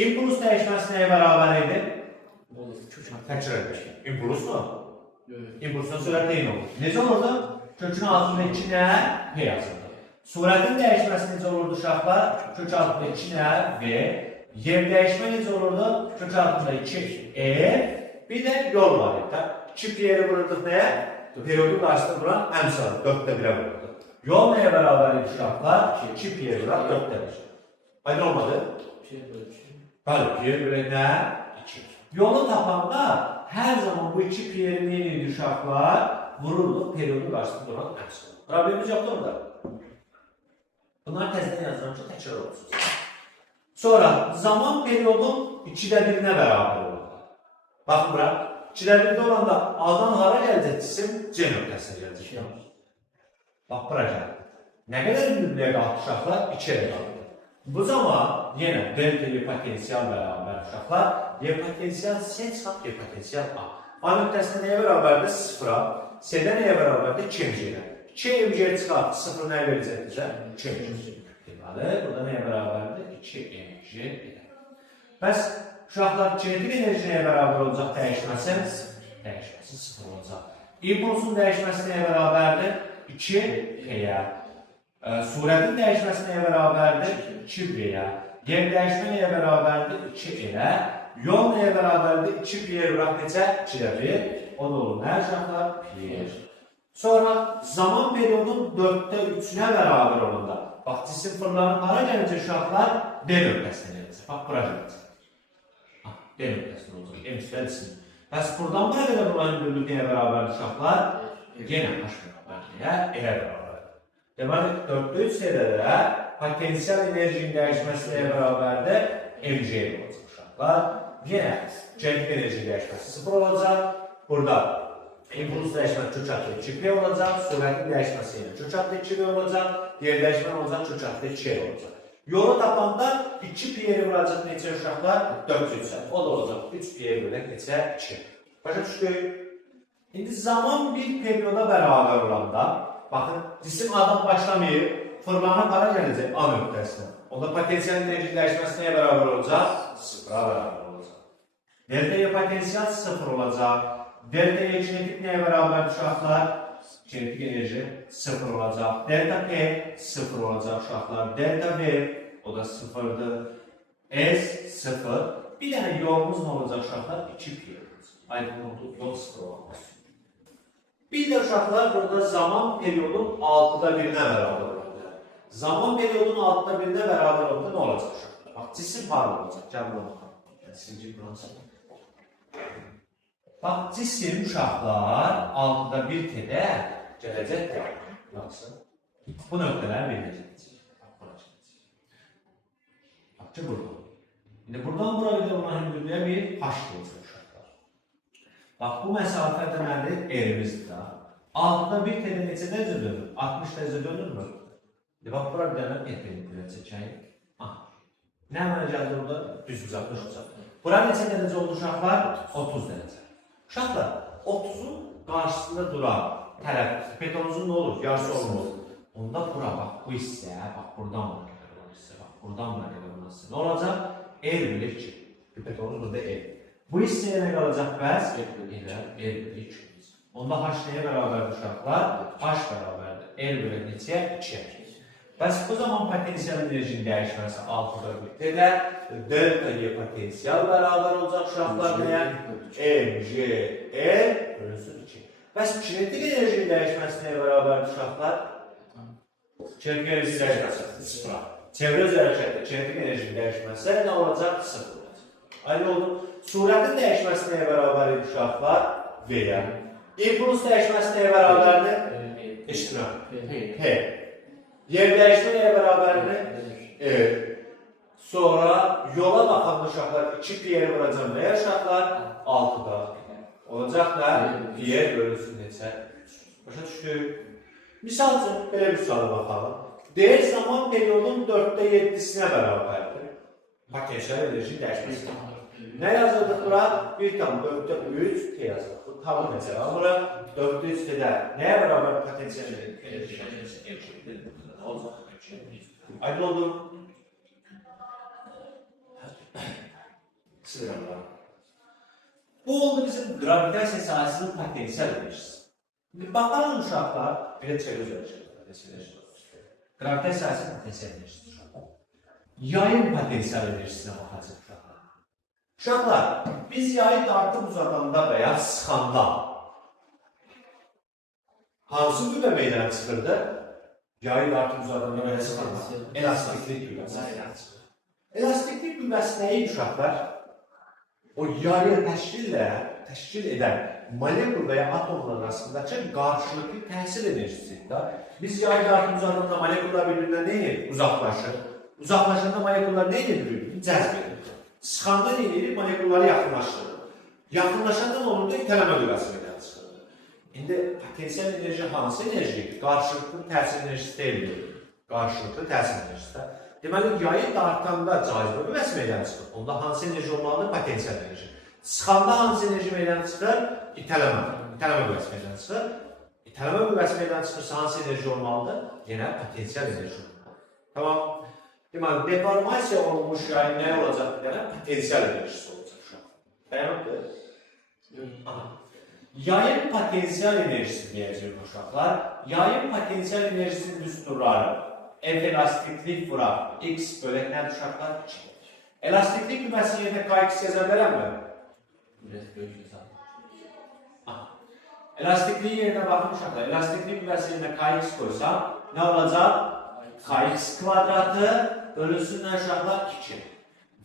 İmpuls dəyişməsi nəyə bərabər idi? Təkrar edir. İmpuls mu? İmpulsun sürəti eyni olur. Necə olurdu? Kökün altında 2 nə? P yazıldı. Surətin dəyişməsi necə olurdu uşaqlar? Kök altında 2 nə? V. Yer dəyişmə necə olurdu? Kök altında 2 E. Bir də yol var idi. 2 P'yi vururduk nəyə? Periyodu qarşısında duran əmsalı. 4'də 1'ə vururdu. Yol nəyə bərabər idi uşaqlar? 2 P'yi vuran 4'də 1. Aynı olmadı? Bəli, P'yi vuran nə? 2. Yolu tapanda hər zaman bu 2 P'yi neydi uşaqlar? Vururduq periyodu qarşısında duran əmsalı. Problemimiz yoxdur orada. Bunlar təzdən yazılan ki, təkrar olsun. Sonra zaman periyodun 2'də 1'inə bərabər olur. Baxın bura. 2'də 1'də olanda A'dan hara gələcək cisim? C nöqtəsinə gələcək. Bax, bura gəldi. Nə qədər hündürlüyə qaldı uşaqlar? 2'ye qaldı. Bu zaman yenə delta Y potensial bərabər uşaqlar. Y potensial C çıxaq, Y potensial A. A nöqtəsində nəyə bərabərdir? 0'a. C-də nəyə bərabərdir? 2-MG-yə. 2-MG-yə çıxaq, 0 nəyə verəcək bizə? 2-MG. Deməli, burada nəyə bərabərdir? 2-MG. Bəs uşaqlar, kinetik enerji nəyə bərabər olacaq dəyişməsi? Dəyişməsi 0 olacaq. İmpulsun dəyişməsi nəyə bərabərdir? 2P-yə. Surətin dəyişməsi nəyə bərabərdir? 2V-yə. Yer dəyişmə nəyə bərabərdir? 2E-yə. Yol nəyə bərabərdir? 2P-yə vuraq necə? 2'də 1. O da olur. Nə uşaqlar? P. Sonra zaman periyodun 4'də 3'ünə bərabər olanda. Bax, cisim fırlanıb hara gəlincə uşaqlar? D nöqtəsinə gəlincə. Bax, bura gəlincə. D nöqtəsində olacaq. M-süləlsin. Bəs buradan bura qədər olan hündürlük nəyə bərabərdir uşaqlar? Yenə H bərabərliyə elə bərabərdir. Deməli, 4'də 3 sədədə potensial enerjinin dəyişməsi nəyə bərabərdir? MG olacaq uşaqlar. Yenə kinetik enerjinin dəyişməsi 0 olacaq. Burada impuls dəyişməsi kök altında 2P olacaq. Sürətin dəyişməsi yenə kök altında 2V olacaq. Yer dəyişmə olacaq, kök altında 2E olacaq. Yolu tapanda 2P'ye vuracaq neçə uşaqlar? 400. O da olacaq. 3P'ye vuracaq neçə? 2. Başa düşdük? İndi zaman bir periyoda bərabər olanda, baxın, cisim A'dan başlamayıb, fırlanıb hara gələcək? A nöqtəsinə. Onda potensial enerji dəyişməsi nəyə bərabər olacaq? 0'a bərabər olacaq. Delta Y potensial 0 olacaq. Delta Y kinetik nəyə bərabər uşaqlar? Kinetik enerji 0 olacaq. Delta P 0 olacaq uşaqlar. Delta V o da 0'dır. S 0. Bir dənə yolumuz nə olacaq uşaqlar? 2P olacaq. Aydın oldu. Yol 0 olacaq. Bir də uşaqlar burada zaman periyodun 6'da 1'inə bərabər olacaq. Zaman periyodun 6'da 1'inə bərabər olacaq nə olacaq uşaqlar? Bax, cisim harada olacaq? Gəl buna baxalım. Silgi burası. Bax, cisim uşaqlar 6'da 1 tədə gələcək yaxşı. Bu nöqtələr veriləcək. Bax ki, burada. İndi buradan bura qədər olan hündürlüyə bir H olacaq uşaqlar. Bax, bu məsafə deməlidir, R-imizdir. 6'da 1 tədə neçə dərəcə dönür? 60 dərəcə dönürmü? Bax, bura bir dənə perpendikulya çəkək. Nə əmələ gəldi orada? Düz uzaqlıq olacaq. Bura neçə dərəcə oldu uşaqlar? 30 dərəcə. Uşaqlar, 30'un qarşısında duran tərəf, betonunuzun nə olur? Yarısı olmaz. Onda bura, bax, bu hissə, bax, buradan buna qədər olan hissə, bax, buradan buna qədər olan hissə. Nə olacaq? El bilir ki, betonun burada el. Bu hissəyə nə qalacaq bəs? El bilir ki. Onda H nəyə bərabərdir uşaqlar? H bərabərdir. El bilir neçəyə? 2'yə. Bəs bu zaman potensial enerjinin dəyişməsi 6'da 1'də delta Y potensial bərabər olacaq uşaqlar nəyə? MG, L bölünsün 2. Bəs kinetik enerjinin dəyişməsi nəyə bərabərdir uşaqlar? Kinetik enerjinin dəyişməsi 0'a. Çevrə üzrə hərəkətdə kinetik enerjinin dəyişməsi nə olacaq? 0 olacaq. Aynı oldu. Surətin dəyişməsi nəyə bərabər idi uşaqlar? V-yə. İmpuls dəyişməsi nəyə bərabərdir? Eşitmə. P. Yer dəyişmə nəyə bərabərdir? Sonra yola baxan uşaqlar 2P'yə vuracam nəyə uşaqlar? 6'da. Olacaq da yer bölünsün neçə? Başa düşdük. Misal üçün belə bir suala baxalım. Deyir zaman periodun 4'də 7'sinə bərabərdir. Potensial enerji dəyişməsi. Nə yazırdıq bura? 1,4'də 3 T yazırıq. Bu tavan məsələ. Bura 4'də 3 T'də nəyə bərabər potensial enerji? Nə olacaq? Aydın oldu. Sıralama. Bu oldu bizim gravitasiya sahəsinin potensial enerjisi. Bakalım uşaqlar, belə çevir gravitasiya sahəsinin potensial enerjisi. Yayın potensial enerjisinə baxacaq uşaqlar. Uşaqlar, biz yayı dartıb uzadanda və ya sıxanda hansı qüvvə meydana çıxırdı? Yayı dartıb uzadanda və ya sıxanda elastiklik qüvvəsi. Elastiklik qüvvəsi nəyi uşaqlar? O yayı təşkil edən molekul və ya atomlar arasındakı qarşılıqlı təsir enerjisidir. Biz yayı dartıb uzadanda molekullar bir-birindən nə edir? Uzaqlaşır. Uzaqlaşanda molekullar nə edir bir-birini? Cəzb edir. Sıxanda nə edir? Molekulları yaxınlaşdırır. Yaxınlaşanda nə olur da itələmə qüvvəsi meydana çıxır. İndi potensial enerji hansı enerjidir? Qarşılıqlı təsir enerjisi deyil. Qarşılıqlı təsir enerjisi. Deməli, yayı dartanda cazibə qüvvəsi meydana çıxır. Onda hansı enerji olmalıdır? Potensial enerji. Sıxanda hansı enerji meydana çıxır? İtələmə qüvvəsi meydana çıxır. İtələmə qüvvəsi meydana çıxırsa hansı enerji olmalıdır? Yenə potensial enerji olmalıdır. Tamam. Deməli, deformasiya olunmuş yayın nə olacaq? Potensial enerjisi olacaq. Bəyəndir? Yayın potensial enerjisi deyəcək uşaqlar. Yayın potensial enerjisinin düsturları elastiklik vura x bölək nədir uşaqlar? 2. Elastiklik qüvvəsinin yerinə kx yaza bilərəmmi? Elastikliyin yerinə baxın uşaqlar. Elastiklik qüvvəsinin yerinə kx qoysam nə olacaq? Kx kvadratı bölünsün nə uşaqlar? 2.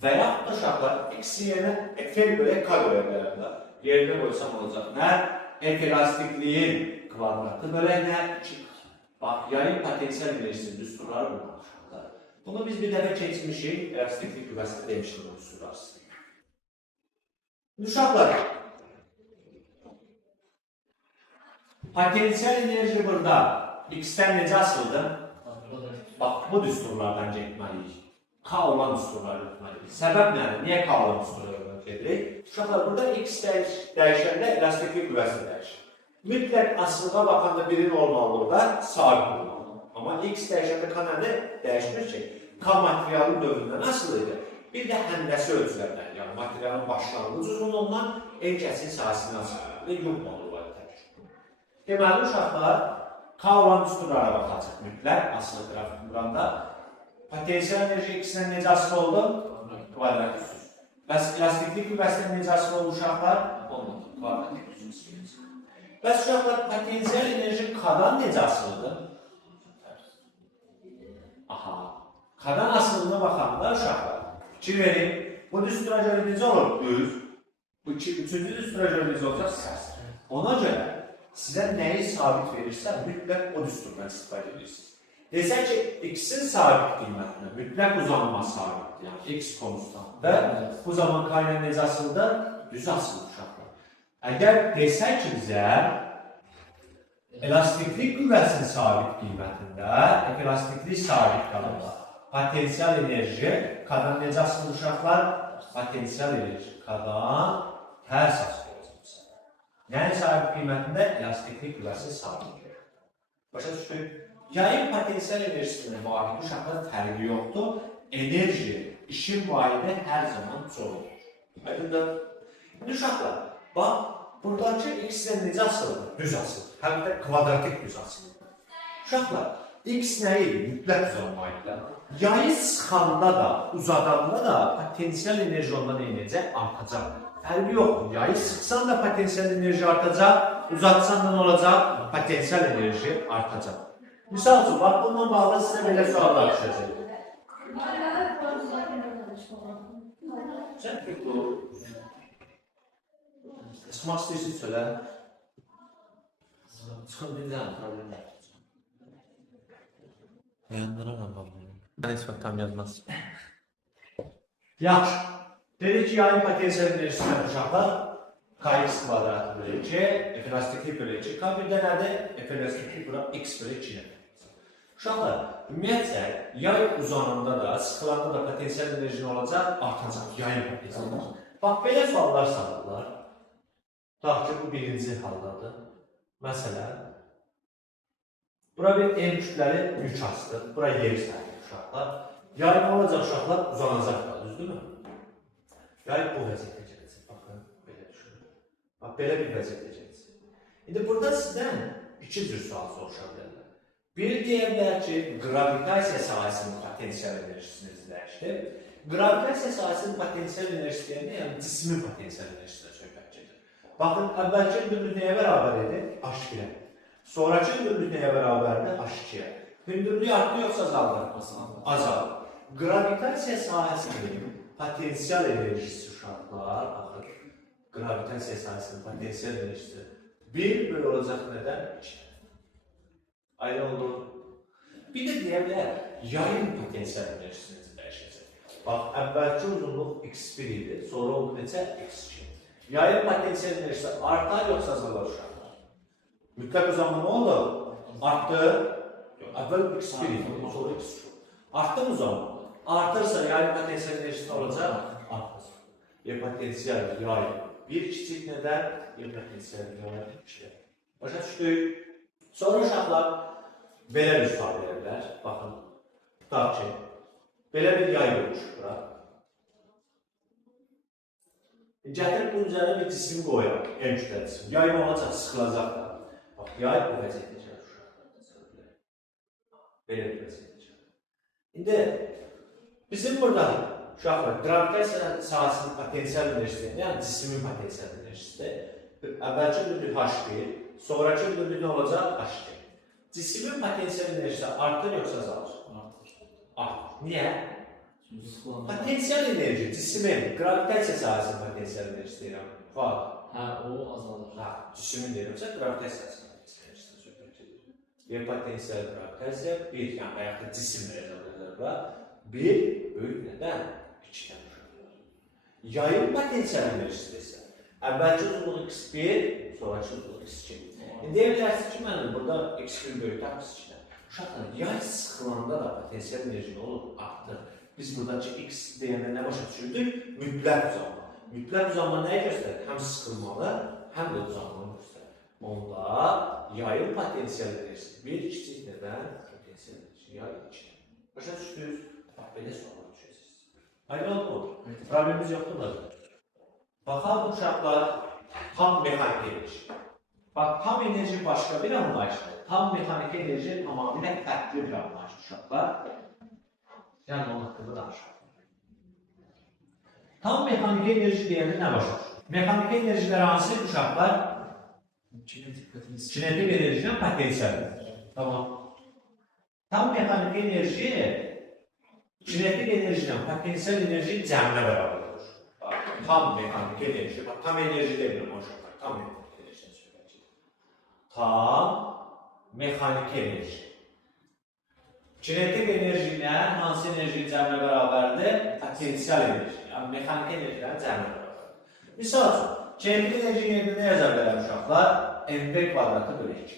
Və yaxud da uşaqlar x-in yerinə f bölək k qoya bilərəm. Yerinə qoysam olacaq nə? F elastikliyin kvadratı bölək nə? 2. Bax, yayın potensial enerjisinin düsturları bunlar uşaqlar. Bunu biz bir dəfə keçmişik, elastiklik qüvvəsində demişdik bu düsturlar sistemi. Uşaqlar, potensial enerji burada x-dən necə asıldı? Bax, bu düsturlardan getməliyik. K olan düsturları getməliyik. Səbəb nədir? Niyə K olan düsturları gedirik? Uşaqlar, burada x dəyişəndə elastiklik qüvvəsi dəyişir. Mütləq asılığa baxanda birin olmalıdır da sabit olmalıdır. Amma x dəyişəndə k nədir? Dəyişmir ki, k materialın dövründən asılı idi. Bir də həndəsi ölçülərdən, yəni materialın başlanğıc uzunluğundan en kəsin sahəsindən asılı və yox olur. Deməli, uşaqlar, k olan düsturlara baxacaq mütləq asılı qrafikin buranda. Potensial enerji x-dən necə asılı oldu? Kvadrat üstü. Bəs elastiklik qüvvəsindən necə asılı oldu uşaqlar? Olmadı. Kvadrat üstü. Bəs uşaqlar, potensial enerji k-dan necə asılıdır? Aha. K-dan asılığına baxanda uşaqlar. Fikir verin. Bu düstura görə necə olur? Düz. Bu üçüncü düstura görə necə olacaq? Səs. Ona görə sizə nəyi sabit verirsə, mütləq o düsturdan istifadə edirsiniz. Desək ki, x-in sabit qiymətinə mütləq uzanma sabitdir. Yəni, x konustan. Və bu zaman k ilə necə asılıdır? Düz asılır uşaqlar. Əgər desək ki, bizə elastiklik qüvvəsinin sabit qiymətində, elastiklik sabit qalır. Potensial enerji, k-dan necə asılır uşaqlar? Potensial enerji, k-dan tərs asılır. Nəyin sabit qiymətində? Elastiklik qüvvəsi sabit. Başa düşdük? Yayın potensial enerjisinin vahidi uşaqlar fərqi yoxdur. Enerji, işin vahidi hər zaman çox olur. Aydındır? Uşaqlar, bax, buradakı x-lə necə asılır? Düz asılır. Həm də kvadratik düz asılır. Uşaqlar, x nə idi? Mütləq uzanmaydı. Yayı sıxanda da, uzadanda da potensial enerji onda nə edəcək? Artacaq. Fərqi yoxdur. Yayı sıxsan da potensial enerji artacaq, uzatsan da nə olacaq? Potensial enerji artacaq. Misal üçün, bax, bununla bağlı sizə belə suallar düşəcək. Sən pek bu Esmaq istəyirsin sölə. Çıxın bildən, problem yox. Yandıraram bunu. Mən heç vaxt tam yazmaz. Yaxşı. Dedik ki, yayın potensial enerjisindən uşaqlar kx kvadratı bölü 2, elastiklik bölü 2, k bir də nədir? Elastiklik bura x bölü 2-dir. Uşaqlar, ümumiyyətlə, yay uzanında da, sıxılanda da potensial enerji olacaq, artacaq, yayın potensial enerji. Bax, belə suallar salırlar. Tutaq ki, bu birinci haldadır. Məsələn, bura bir M kütləli yük asdır, bura yer sahib uşaqlar. Yayın olacaq uşaqlar, uzanacaq da, düzdürmü? Yay bu vəziyyətə gələcək, baxın, belə düşünün. Bax, belə bir vəziyyətə gələcək. İndi burada sizdən iki cür sual soruşa bilərlər. Bir deyə bilər ki, gravitasiya sahəsinin potensial enerjisini izləyişdir. Gravitasiya sahəsinin potensial enerjisi deyəndə, yəni cismin potensial enerjisindən söhbət gedir. Baxın, əvvəlki hündürlük nəyə bərabər idi? H1-ə. Sonraki hündürlük nəyə bərabərdir? H2-ə. Hündürlük artdı yoxsa azaldı? Azaldı. Gravitasiya sahəsinin potensial enerjisi uşaqlar, baxın, gravitasiya sahəsinin potensial enerjisi 1 bölü olacaq nədən? 2. Aydın oldu. Bir də deyə bilər, yayın potensial enerjisini dəyişəcək. Bax, əvvəlki uzunluq x1 idi, sonra oldu necə? x2. Yayın potensial enerjisi artar yoxsa azalır uşaqlar? Mütləq uzanma nə oldu? Artdı. Əvvəl x1 idi, sonra x2. Artdı mı uzanma? Artırsa yayın potensial enerjisi nə olacaq? Artmaz. Potensial yayın. Bir kiçik nədən? Potensial yayın 2. Başa düşdük. Sonra uşaqlar belə bir sual verirlər. Baxın, tutaq ki, belə bir yay olmuşdur bura. Gətirib bunun üzərində bir cisim qoyaq, en kütlə cisim. Yay olacaq, sıxılacaq da. Bax, yay bu vəziyyətə gəlir uşaqlar. Belə bir vəziyyətə gəlir. İndi, bizim burada uşaqlar, gravitasiya sahəsinin potensial enerjisi, yəni cismin potensial enerjisi, əvvəlki hündürlük H1, sonraki hündürlük nə olacaq? H2. Cismin potensial enerjisi artır yoxsa azalır? Artır. Artır. Niyə? Potensial enerji, cismin, gravitasiya sahəsinin potensial enerjisi deyirəm. Var. Hə, o azalır. Hə, cismin deyirəmsə, gravitasiya sahəsinin potensial enerjisi söhbət edir. Bir potensial gravitasiya, bir, yəni həyatda cisim rəzələrlə, bir, böyük nədən? 2-dən uşaqlar. Yayın potensial enerjisi isə, əvvəlki uzunluq x1, sonraki uzunluq x2. İndi deyə bilərsiniz ki, mənim burada x1 böyükdən x2-dən. Uşaqlar, yay sıxılanda da potensial enerji olur, artdır. Biz buradakı x deyəndə nə başa düşürdük? Mütləq uzanma. Mütləq uzanma nəyə göstərir? Həm sıxılmalı, həm də uzanmanı göstərir. Onda yayın potensial enerjisi bir kiçik nədən? Potensial enerjisi, yay 2. Başa düşdünüz? Bax, belə suallar düşəcəksiniz. Aydın oldu mu? Problemimiz yoxdur da. Baxalım uşaqlar, tam mexanik enerji. Bax, tam enerji başqa bir anlayışdır. Tam mexanik enerji tamamilə fərqli bir anlayışdır uşaqlar. Yəni, onun haqqında danışaq. Tam mexanik enerji deyəndə nə başa düşür? Mexanik enerjilər hansı uşaqlar? Kinetik enerjiden potensial enerji. Tamam. Tam mexanik enerji kinetik enerjiden potensial enerjinin cəminə bərabər olur. Tam mexanik enerji, tam enerji deyiləm uşaqlar. Tam mexanik enerjiden söhbət edir. Tam mexanik enerji. Kinetik enerji ilə hansı enerji cəminə bərabərdir? Potensial enerji. Yəni mexanik enerjilərin cəminə bərabərdir. Misal üçün, kinetik enerji yerində nə yaza bilərəm uşaqlar? mv kvadratı bölü 2.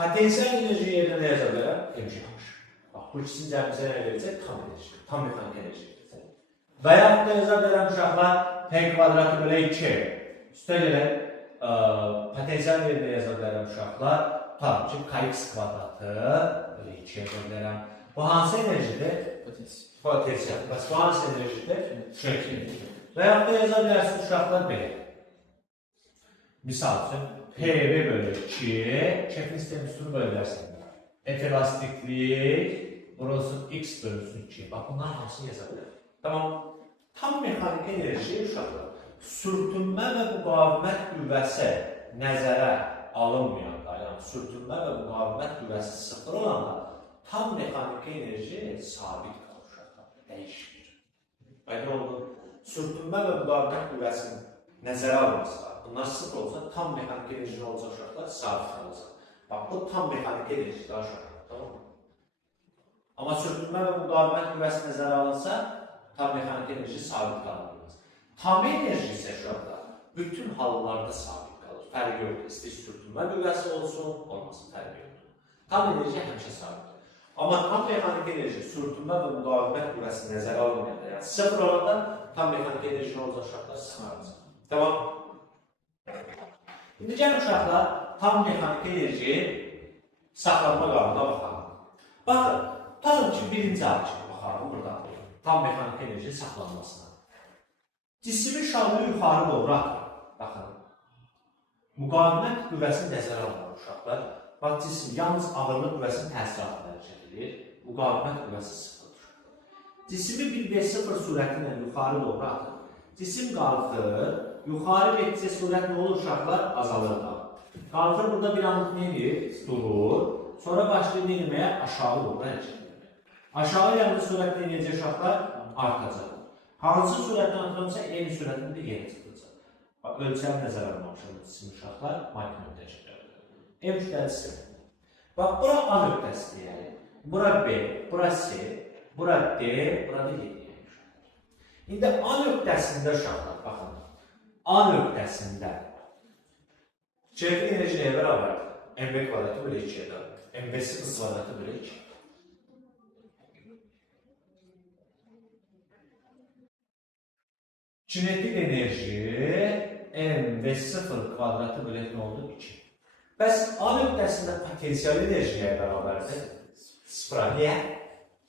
Potensial enerji yerində nə yaza bilərəm? mgh. Bax, bu ikisinin cəmicə nə verəcək? Tam enerji. Tam mexanik enerji verəcək. Və yaxud da yaza bilərəm uşaqlar p kvadratı bölü 2. Üstə gələk, potensial yerində yaza bilərəm uşaqlar. Tabii ki, kx kvadratı bölü 2 yaza bilərəm. Bu hansı enerjidir? Potensial. Bəs bu hansı enerjidir? Kinetik. Və yaxud da yaza bilərsiniz uşaqlar belə. Misal üçün, PV bölü 2, çəkin sistem üstünü bölürsən. F elastiklik, burası x bölüsün 2. Bax, bunların hamısını yaza bilər. Tamam. Tam mexanik enerji uşaqlar, sürtünmə və müqavimət qüvvəsi nəzərə alınmayanda, yəni sürtünmə və müqavimət qüvvəsi sıfır olanda, tam mexanik enerji sabit qalır uşaqlar, dəyişmir. Aydın oldu, sürtünmə və müqavimət qüvvəsinin nəzərə alınması. Bunlar sıfır olsa, tam mexanik enerji olacaq uşaqlar, sabit qalacaq. Bax, bu tam mexanik enerji daha uşaqlar, tamam mı? Amma sürtünmə və müqavimət qüvvəsi nəzərə alınsa, tam mexanik enerji sabit qalır. Tam enerji isə uşaqlar, bütün hallarda sabit qalır. Fərqi yoxdur. İstər sürtünmə qüvvəsi olsun, olmasın, fərqi yoxdur. Tam enerji həmişə sabitdir. Amma tam mexanik enerji, sürtünmə və müqavimət qüvvəsi nəzərə alınmayanda, yəni sıfır olanda tam mexanik enerji nə olacaq uşaqlar? Sıfır. Tamam. İndi gəlin uşaqlar, tam mexanik enerji saxlanma qanununa baxalım. Baxın, tutalım ki, birinci arıqı baxalım burada. Tam mexanik enerji saxlanmasına. Cismi şarlı yuxarı doğru atır. Baxın. Müqavimət qüvvəsini nəzərə alınır uşaqlar. Bax, cisim yalnız ağırlıq qüvvəsinin təsiratı hərəkət edir. Müqavimət qüvvəsi sıfırdır. Cismi 1v0 sürəti ilə yuxarı doğru atır. Cisim qalxır, yuxarı getsə sürət nə olur uşaqlar? Azalır da. Qalxır burada bir anlıq nə edir? Durur. Sonra başlayır nə etməyə? Aşağı doğru hərəkət etməyə. Aşağı yanında sürət nə edəcək uşaqlar? Artacaq. Hansı sürətdən atılırsa, eyni sürətində yerə çıxacaq. Ölçəni nəzərə almışıq cisim uşaqlar, mikronöqtəçiklər. M kütləsi. Bax, bura A nöqtəsi deyəlim. Bura B, bura C, bura D, bura da Y deyəlim. İndi A nöqtəsində uşaqlar, baxın. A nöqtəsində kinetik enerji nəyə bərabərdir? MV kvadratı bölü 2-yə. MV0 kvadratı bölü 2. Kinetik enerji MV0 kvadratı bölü nə oldu? 2. Bəs A nöqtəsində potensial enerji nəyə bərabərdir? Sıfıra. Niyə?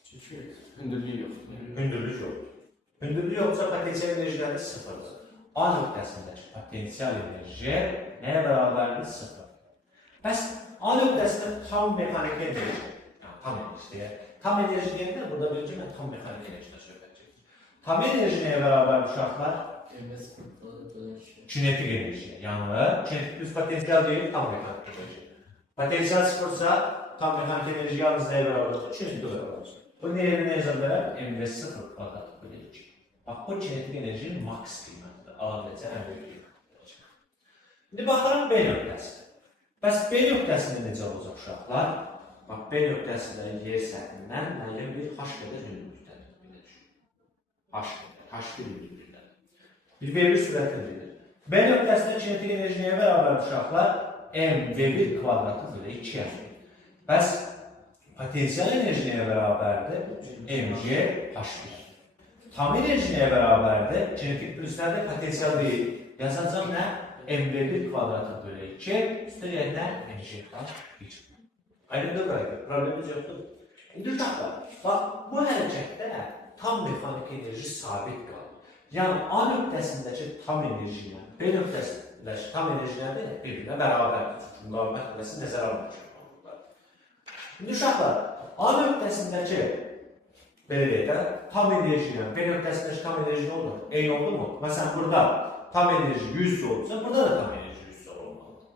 Çünki hündürlük yoxdur. Hündürlük yoxdur. Hündürlük yoxsa potensial enerjiləri sıfırdır. A nöqtəsindəki potensial enerji nəyə bərabərdir? Sıfır. Bəs A nöqtəsində tam mexanik enerji, tam enerji deyək. Tam enerji deyəndə burada birinci mən tam mexanik enerjidə söhbət edirəm. Tam enerji nəyə bərabərdir uşaqlar? Kinetik enerji. Yəni kinetik düz potensial deyil, tam mexanik enerji. Potensial sıfırsa tam mexanik enerji yalnız nəyə bərabərdir? Kinetik bərabərdir. Bu nəyə yazar bərab? MV0 kvadratı bölü 2. Bax, bu kinetik enerjinin maks qiymətidir. A dərəcə ən böyük qiymətidir. İndi baxalım B nöqtəsi. Bəs B nöqtəsində necə olacaq uşaqlar? Bax, B nöqtəsində yer səthindən müəyyən bir H qədər hündürlükdədir. H1 hündürlükdədir. Bir V1 sürətini bilir. B nöqtəsində kinetik enerji nəyə bərabərdir uşaqlar? MV1 kvadratı bölü 2 yazılır. Bəs potensial enerji nəyə bərabərdir? MG H1. Tam enerji nəyə bərabərdir? Kinetik pluslarda potensial deyil. Yazacaq nə? MV1 kvadratı bölü 2 üstəlik nə? MG H1. Aydındır qaydı. Problemimiz yoxdur. İndi uşaqlar, bax, bu hərəkətdə tam mexanik enerji sabit qalır. Yəni A nöqtəsindəki tam enerji ilə B nöqtəsindəki tam enerji nədir? Bir-birinə bərabərdir. Çünki müqavimət qüvvəsi nəzərə alınmışdır. İndi uşaqlar, A nöqtəsindəki belə deyək də, tam enerji ilə B nöqtəsindəki tam enerji nə olur? Eyni oldu mu? Məsələn, burada tam enerji 100 olursa, burada da tam enerji 100 olmalıdır.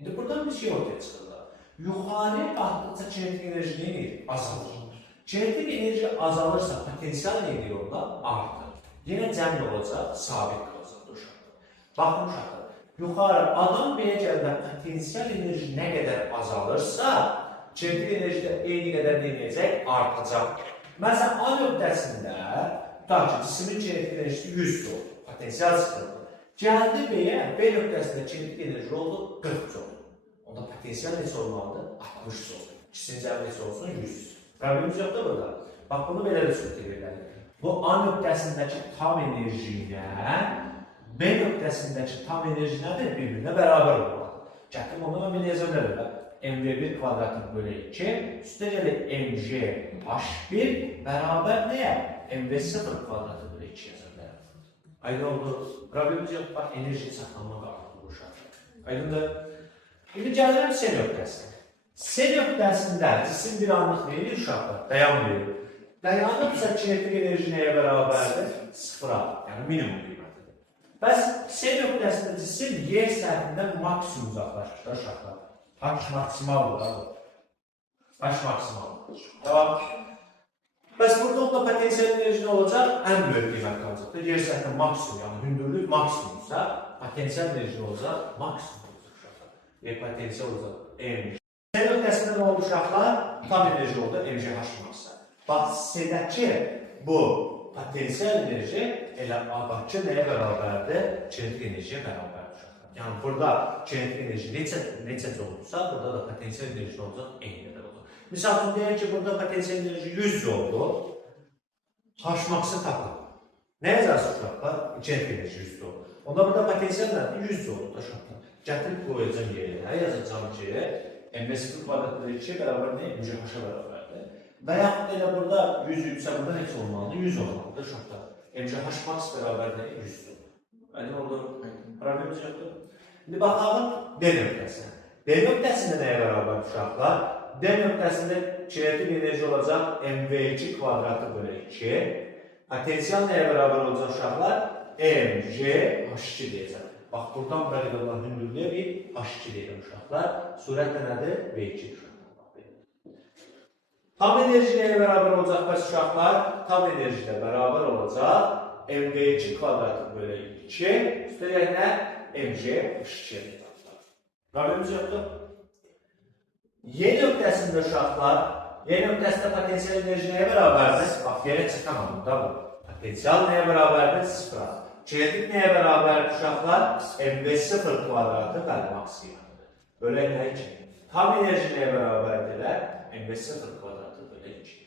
İndi buradan bir şey ortaya çıxırlar. Yuxarı qalxdıqca kinetik enerji nə edir? Azalır. Kinetik enerji azalırsa, potensial nə edir onda? Artır. Yenə cəml olacaq, sabit qalacaqdır uşaqlar. Baxın uşaqlar, yuxarı adam B'yə gəldə potensial enerji nə qədər azalırsa, kinetik enerji də eyni qədər deməyəcək, artacaq. Məsələn, A nöqtəsində, tutaq ki, cismin kinetik enerjisi 100 oldu, potensial sıfırdır. Gəldi B'yə, B nöqtəsində kinetik enerji oldu, 40 oldu. Onda potensial neçə olmalıdır? 60 oldu. İkisinin cəmi neçə olsun? 100. Problemimiz yoxdur burada. Bax, bunu belə də sübut edirlər. Bu A nöqtəsindəki tam enerji ilə B nöqtəsindəki tam enerji nədir? Bir-birinə bərabər olmalıdır. Gətirim, onu mən belə yaza bilərəm. MV1 kvadratı bölü 2 üstə gəlir MG H1 bərabər nəyə? MV0 kvadratı bölü 2 yaza bilərəm. Aydın oldu. Problemimiz yox, bax, enerji saxlanma qalxılır uşaqlar. Aydındır. İndi gəlirəm C nöqtəsinə. C nöqtəsində cisim bir anlıq verir uşaqlar, dayanmıyor. Dayanıbsa kinetik enerji nəyə bərabərdir? Sıfıra, yəni minimum qiymətidir. Bəs C nöqtəsində cisim yer səthindən maksimum uzaqlaşır uşaqlar. H maksimaldır da bu. H maksimaldır. Tamam. Bəs burada onda potensial enerji nə olacaq? Ən böyük qiymət qalacaqdır. Yer səthindən maksimum, yəni hündürlük maksimumsa, potensial enerji nə olacaq? Maksimum olacaq uşaqlar. Potensial olacaq enerji. C nöqtəsində nə oldu uşaqlar? Tam enerji oldu, enerji H maksimaldır. Bax, C-dəki bu potensial enerji elə Bakı nəyə bərabərdir? Kinetik enerjiyə bərabərdir uşaqlar. Yəni burada kinetik enerji necə olursa, burada da potensial enerji olacaq eyni qədər olur. Misal üçün deyək ki, burada potensial enerji 100 oldu. H-max'ı tapın. Nə yazarsınız uşaqlar? Kinetik enerji 100 olur. Onda burada potensial nədir? 100 oldu uşaqlar. Gətirib qoyacağım yerinə, yazacağım ki, M0 kvadrat bölü 2 bərabər nə? MCH-a bərabərdir. Və yaxud elə burada 100 isə burada neçə olmalıdır? 100 olmalıdır uşaqlar. MCH-max bərabər nə? 100-dür. Aydın oldu? Problemimiz yoxdur. İndi baxalım D nöqtəsinə. D nöqtəsində nəyə bərabər uşaqlar? D nöqtəsində kinetik enerji olacaq mv2 kvadratı bölü 2. Potensial nəyə bərabər olacaq uşaqlar? mgh2 deyəcək. Bax, buradan bərabərlər hündürlüyə bir h2 deyiləm uşaqlar. Sürət nədir? v2 uşaqlar. Tam enerji nəyə bərabər olacaq bəs uşaqlar? Tam enerji də bərabər olacaq mv2 kvadratı bölü 2. Üstəlik nə? mgh2. Problemimiz yoxdur. Y nöqtəsində uşaqlar, Y nöqtəsində potensial enerji nəyə bərabərdir? Bax, yerə çıxamadım da bu. Potensial nəyə bərabərdir? 0-a. Kinetik nəyə bərabərdir uşaqlar? mv0 kvadratı bəli maksimumidir. Bölək nə 2? Tam enerji nəyə bərabərdirlər? mv0 kvadratı bölək 2.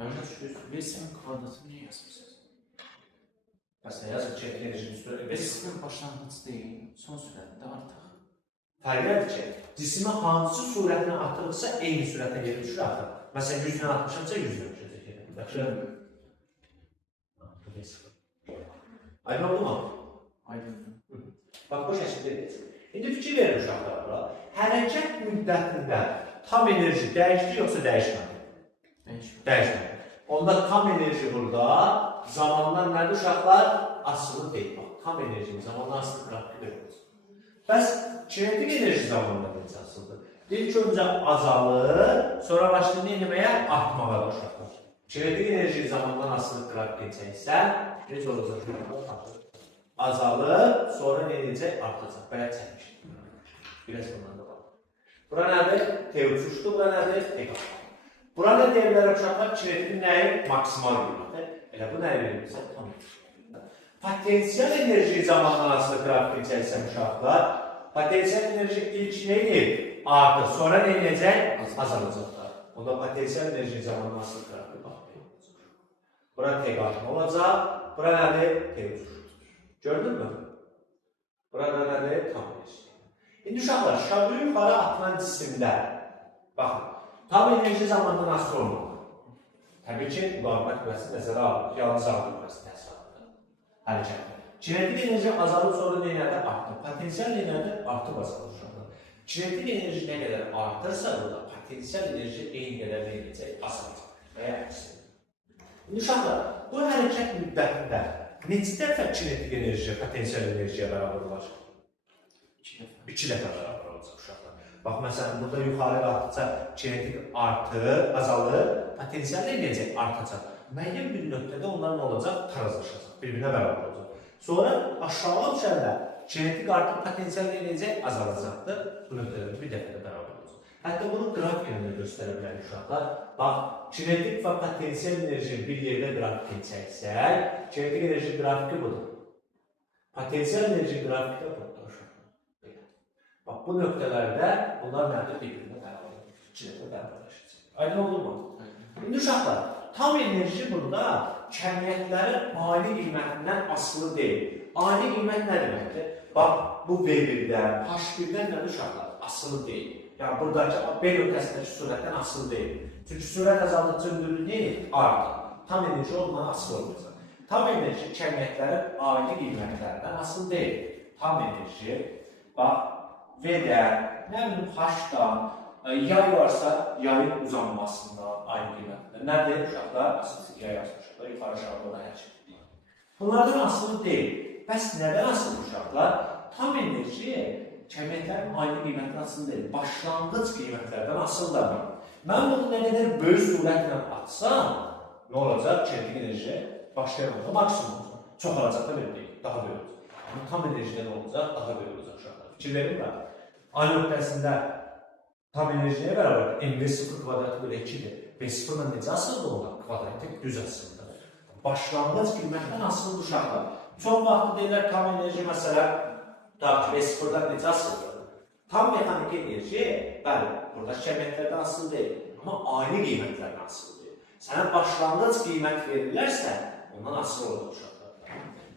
Mənim V0 kvadratını niyə yazmışsınız? Bəs nə yazır? Kinetik enerjinin üstü V0 başlanğıc deyil, son sürətdə artıq. Fərqlədir ki, cismə hansı sürətlə atılıqsa eyni sürətlə geri düşür artıq. Məsələn, 100 ilə atmışamsa 100 ilə düşəcək. Yaxşı. Aydın oldu mu? Aydındır. Bax, bu şəkildə. İndi fikir verin uşaqlar bura. Hərəkət müddətində tam enerji dəyişdi yoxsa dəyişmədi? Dəyişmədi. Onda tam enerji burada zamandan nədir uşaqlar? Asılı deyil. Bax, tam enerjinin zamandan asılı qrafiki olacaq. Bəs kinetik enerji zamanında necə asıldır? İlk öncə azalır, sonra başlayır eləməyə artmağa uşaqlar. Kinetik enerji zamandan asılı qrafik çəksə, necə olacaq? Azalır, sonra nə edəcək? Artacaq. Bəyət çəkmiş. Biraz bundan da var. Bura nədir? T uçuşdur, bura nədir? T qaçdır. Bura nə deyə bilər uşaqlar? Kinetikin nəyi? Maksimal qiyməti. Elə bu nəyi verilirsə? Tam potensial enerji zamandan asılı qrafik çəksən uşaqlar, potensial enerji ilk neydi? Artır. Sonra nə edəcək? Azalacaqlar. Onda potensial enerji zamandan asılı qrafik baxmayın. Bura T qaçma olacaq. Bura nədir? T uçuşdur. Gördün mü? Burada nədir? Tam enerji. İndi uşaqlar, şaglı yuxarı atılan cisimdə, baxın, tam enerji zamandan asılı olmalı. Təbii ki, müqavimət qüvvəsi nəzərə alır. Yalnız ağır qüvvəsi nəzərə alır. Hərəkət. Kinetik enerji azalıb sonra nəyə artır? Potensial nəyə artıb azalır uşaqlar. Kinetik enerji nə qədər artırsa burada, potensial enerji eyni qədər nə edəcək? Azalacaq və ya əksir. İndi uşaqlar, bu hərəkət müddətində neçə dəfə kinetik enerji potensial enerjiyə bərabər olar? 2 dəfə bərabər olacaq uşaqlar. Bax, məsələn, burada yuxarı qalxdıqca kinetik artır, azalır, potensial nə edəcək? Artacaq. Müəyyən bir nöqtədə onlar nə olacaq? Tarazlaşacaq, bir-birinə bərabər olacaq. Sonra aşağı düşəndə kinetik artıq potensial nə edəcək? Azalacaqdır. Bu nöqtədə bir dəfə də bərabər olacaq. Hətta bunu qrafiklə göstərə bilərik uşaqlar. Bax, kinetik və potensial enerji bir yerdə qrafik çəksək, kinetik enerji qrafiki budur. Potensial enerji qrafiki də budur uşaqlar. Bax, bu nöqtələrdə bunlar nədir? Bir-birinə bərabər olacaq. İkidə bərabərləşəcək. Aydın olur mu? İndi uşaqlar, tam enerji burada kəmiyyətlərin ali qiymətindən asılı deyil. Ali qiymət nə deməkdir? Bax, bu V1-dən, H1-dən nədir uşaqlar? Asılı deyil. Yəni, buradakı B nöqtəsindəki sürətdən asılı deyil. Çünki sürət azaldıqca hündürlük deyil, artır. Tam enerji ondan asılı olacaq. Tam enerji kəmiyyətlərin ali qiymətlərindən asılı deyil. Tam enerji, bax, V-dən, nə bilim, H-dan, yay varsa, yayın uzanmasından aynı qiymətdə. Nədir uşaqlar? Asılı yay yazmışlar, yuxarı aşağı doğru hərəkət. Bunlardan asılı deyil. Bəs nədən asılı uşaqlar? Tam enerji kəmiyyətlərin aynı qiymətdən asılı deyil. Başlanğıc qiymətlərdən asılıdır. Mən bunu nə qədər böyük sürətlə atsam, nə olacaq? Kinetik enerji başlayamazsa maksimum olacaq. Çox alacaq da belə deyil, daha böyük olacaq. Amma tam enerjidə nə olacaq? Daha böyük olacaq uşaqlar. Fikir verin mi? A nöqtəsində tam enerjiyə bərabər mv0 kvadratı bölü 2-dir. V0-la necə asıldır ona? Kvadratik düz asıldır. başlanğıc qiymətdən asılıdır uşaqlar. Çox vaxt deyirlər tam enerji məsələ V0-dan necə asılıdır? Tam mexaniki enerji, bəli, burada şəbəklərdən asılı deyil, amma ayni qiymətlərdən asılıdır. Sənə başlanğıc qiymət verirlərsə, ondan asılı olur uşaqlar.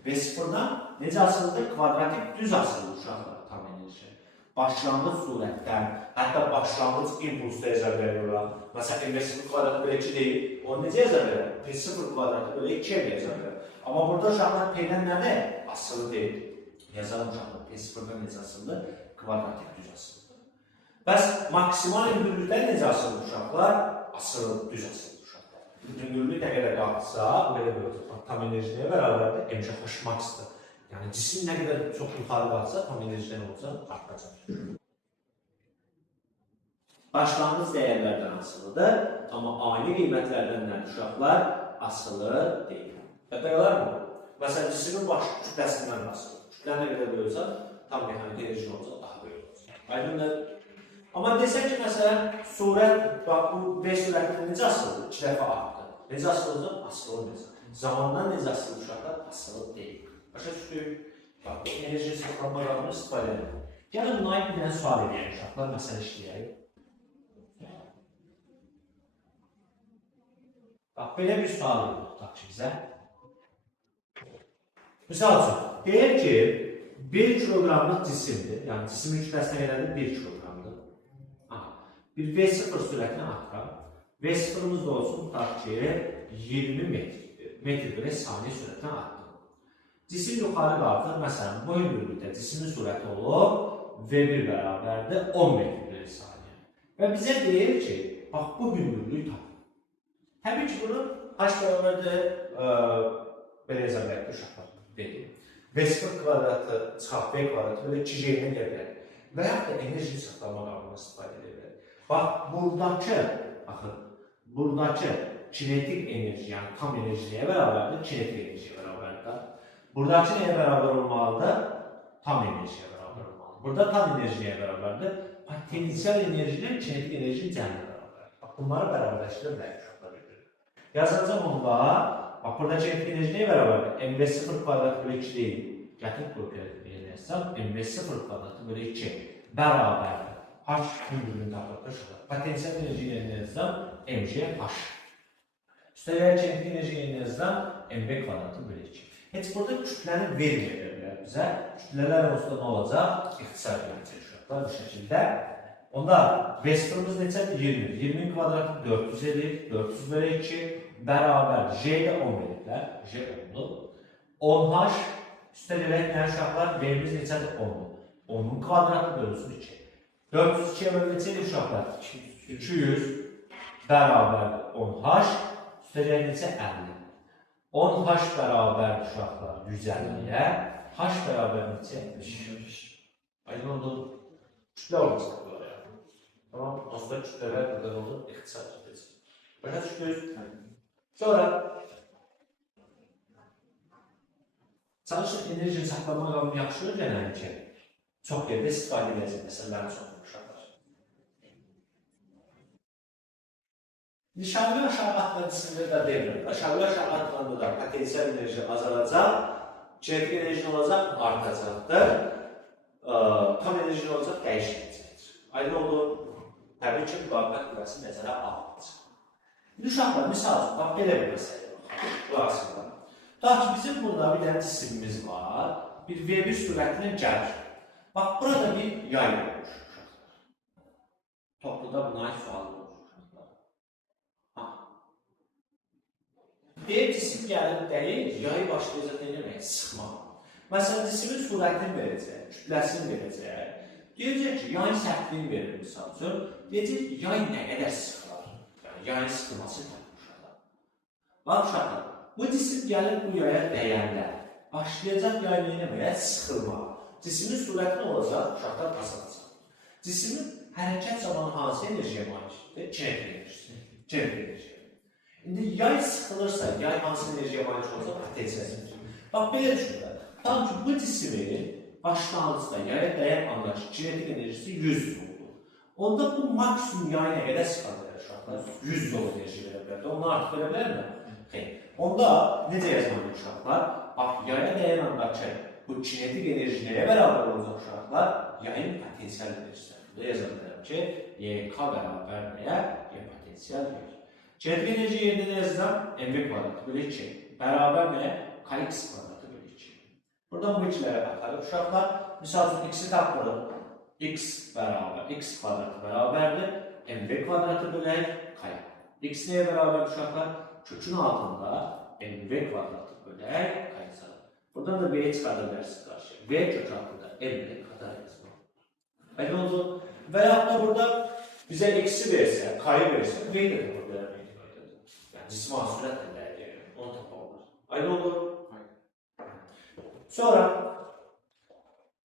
V0-dan necə asılıdır? Kvadratik düz asılıdır uşaqlar tam enerji. Başlanğıc surətdən, hətta başlanğıc impulsda yazar veriyorlar. Məsələn, V0 kvadratı bölü 2 deyil, onu necə yazar verir? P0 kvadratı bölü 2 yazar verir. Amma burada uşaqlar P-dən nədir? Asılı deyil. Yazalım uşaqlar, P0-dan necə asılıdır? Kvadratik düz asılıdır. Bəs maksimal hündürlükdən necə asılıdır uşaqlar? Asılı, düz asılıdır uşaqlar. Hündürlük nə qədər qalxsa, belə görürüz. Tam enerjiyə bərabərdir, MJ max-dır. Yəni cisim nə qədər çox yuxarı qalxsa, tam enerjidən olsa artacaq. Başlanğıc dəyərlərdən asılıdır, amma ayni qiymətlərdən nədir uşaqlar? Asılı deyil. Qəbələlər mi? Məsələn, cismin baş kütləsindən asılıdır. Kütlə nə qədər böyüksə, tam mexanik enerji olacaq, daha böyük olacaq. Aydındır. Amma desək ki, məsələn, surət, bax, bu V sürətində necə asılıdır? 2 dəfə artdı. Necə asılı olacaq? Asılı olmayacaq. Zamandan necə asılı uşaqlar? Asılı deyil. Başa düşdük? Bax, bu enerji saxlanma qanunu istifadə edir. Gəlin buna aid bir dənə sual edəyək uşaqlar, məsələ işləyək. Bax, belə bir sual edir, tutaq ki, bizə. Misal üçün, deyək ki, 1 kiloqramlıq cisimdir, yəni cisimin kütləsinə qədərdir 1 kiloqramdır. Bir V0 sürətini atıram. V0'ımız da olsun, tutaq ki, 20 metr bölü saniyə sürətini atdım. Cisim yuxarı qalxır, məsələn, bu hündürlükdə cismin sürəti olub V1 bərabərdir 10 metr bölü saniyə. Və bizə deyir ki, bax, bu hündürlüyü tapın. Təbii ki, bunu H bərabərdir, belə yazarlar uşaqlar dedi. V0 kvadratı çıxaq V kvadratı belə 2J-nə gələ bilər. Və yaxud da enerji saxlama qanunu istifadə edə bilər. Bax, buradakı kinetik enerji, yəni tam enerjiyə bərabərdir, kinetik enerjiyə bərabərdir. Buradakı nəyə bərabər olmalıdır? Tam enerjiyə bərabər olmalıdır. Burada tam enerjiyə bərabərdir. Potensial enerji ilə kinetik enerji cəmlə bərabərdir. Bax, bunları bərabərləşdirə bilərik uşaqlar bir-birinə. Yazacağım onda, bax, burada kinetik enerji nəyə bərabərdir? MV0 kvadratı bölü 2 deyil. Gətirib qoyuq yazsam, MV0 kvadratı bölü 2 bərabərdir. H hündürlüyünü tapılır. Potensial enerji ilə yazsam, MJ H. Üstəlik kinetik enerji ilə yazsam, MV kvadratı bölü 2. Heç burada kütləni verməyir bizə. Kütlələr olsa nə olacaq? İxtisar edəcək uşaqlar bu şəkildə. Onda V0'ımız neçədir? 20. 20'nin kvadratı 400 edir. 400 bölü 2 bərabər J-də 10 verirlər. J 10'dur. 10H üstəlik nə uşaqlar? V-miz neçədir? 10'dur. 10'un kvadratı bölünsün 2. 402'ye bölü neçədir uşaqlar? 200 bərabərdir 10H üstəlik neçə? 50. 10H bərabərdir uşaqlar 150'yə. H bərabər neçə? 75. Aydın oldu. Kütlə olmasın bunlar ya. Tamam, aslında kütlələr buradan olur, ixtisar edəcək. Başa düşdünüz? Sonra çalışın enerji saxlama qanunu yaxşı öyrənəlim ki, çox yerdə istifadə edəcək məsələlərin çoxdur uşaqlar. Nişanlı aşağı atlantisində də deyilir. Aşağı atlanında da potensial enerji azalacaq, kinetik enerji olacaq, artacaqdır. Tam enerji olacaq, dəyişməyəcəkdir. Aydın oldu. Təbii ki, müqavimət qüvvəsi nəzərə alınacaq. Uşaqlar, misal üçün, bax, belə bir məsələ baxaq. Bu aslında. Daha ki, bizim burada bir dənə cisimimiz var. Bir V1 sürətlə gəlir. Bax, burada bir yay olur uşaqlar. Topluda buna ait sual olur uşaqlar. Bir cisim gəlib deyil, yayı başlayacaq nə demək? Sıxmaq. Məsələn, cisimin surətini verəcək, kütləsini verəcək. Deyəcək ki, yayın sərtliyini verir misal üçün. Deyəcək ki, yay nə qədər sıxılar? Yəni, yayın sıxılması təbii uşaqlar. Bax, uşaqlar, bu cisim gəlib bu yaya dəyəndə, başlayacaq yay eləməyə sıxılmaq. Cisimin surəti nə olacaq? Uşaqlar azalacaq. Cisimin hərəkət zamanı hansı enerjiyə malikdir? Kinetik enerjisi. Kinetik enerjiyə. İndi yay sıxılırsa, yay hansı enerjiyə malik olacaq? Potensial enerji. Bax, belə düşünürlər. Tam ki, bu cisimi başlanğıcda yaya dəyən andakı kinetik enerjisi 100 jouldur. Onda bu maksimum yay nə qədər sıxılır uşaqlar? 100 joule enerji verə bilər. Ondan artıq verə bilərmi? Xeyr. Onda necə yazmalı uşaqlar? Bax, yaya dəyənəndəki bu kinetik enerji nəyə bərabər olacaq uşaqlar? Yayın potensial enerjisidir. Burada yazа bilərəm ki, YK bərabər nəyə? Y potensial enerji. Kinetik enerji yerində nə yazacağım? MV kvadratı bölü 2. Bərabər nəyə? KX kvadratı bölü 2. Buradan bu ikilərə baxarıq uşaqlar. Misal üçün x-i tapdırıq. X bərabər, x kvadratı bərabərdir. MV kvadratı bölək K. X nəyə bərabər uşaqlar? Kökün altında MV kvadratı bölək K yazalım. Buradan da V'yi çıxarda bilərsiniz qarşıya. V kök altında MV kadar yazılır. Aydın oldu. Və yaxud da burada bizə X'i versə, K'yı versə, V'yi də burada vermək. Yəni cismani sürət əldə onu tapalım. Aydın oldu. Sonra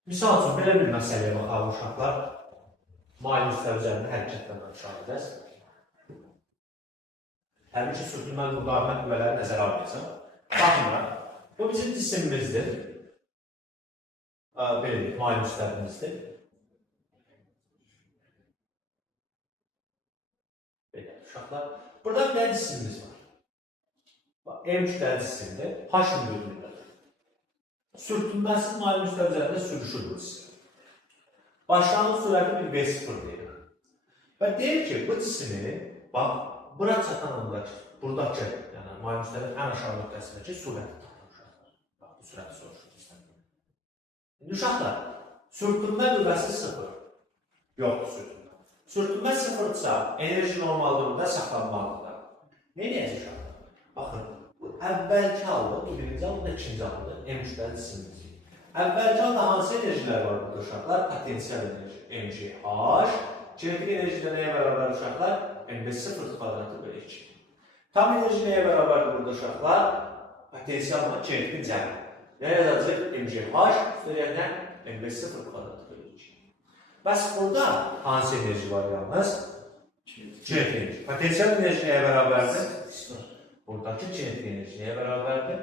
misal üçün belə bir məsələyə baxalım uşaqlar. Malumatlar üzərində hərəkətlərlə müşahidə edəsiniz. Həmişə sürtünmə müqavimət qüvvələri nəzərə almayacaq. Baxın, bu bizim cisimimizdir. Belə malumatlarımızdır. Belə uşaqlar. Burada bir dənə cisimimiz var. M kütləli cisimdir. H müqavimətdir. Sürtünməsi malumatlar üzərində sürüşür bu cisim. Başlanğıc sürəti bir V0 deyir. Və deyir ki, bu cisimi, bax, bura çatan andakı, buradakı, yəni malumatların ən aşağı nöqtəsindəki sürəti tapın uşaqlar. Bax, bu sürəti soruşur istəmir. İndi uşaqlar, sürtünmə qüvvəsi 0. Yoxdur sürtünmə. Sürtünmə 0-dırsa, enerji normal durumda saxlanmalıdır. Nə edəcək uşaqlar? Baxın, bu əvvəlki halda, bu birinci halda, ikinci halda, M kütləli cisimimiz. Əvvəlki halda hansı enerjilər var burada uşaqlar? Potensial enerji MGH. Kinetik enerji nəyə bərabər uşaqlar? MV0 kvadratı bölü 2. Tam enerji nəyə bərabərdir burada uşaqlar? Potensialla kinetik cəmi. Nə yazacaq? MGH üstəliyəndən MV0 kvadratı bölü 2. Bəs burada hansı enerji var yalnız? Kinetik enerji. Potensial enerji nəyə bərabərdir? Buradakı kinetik enerji nəyə bərabərdir?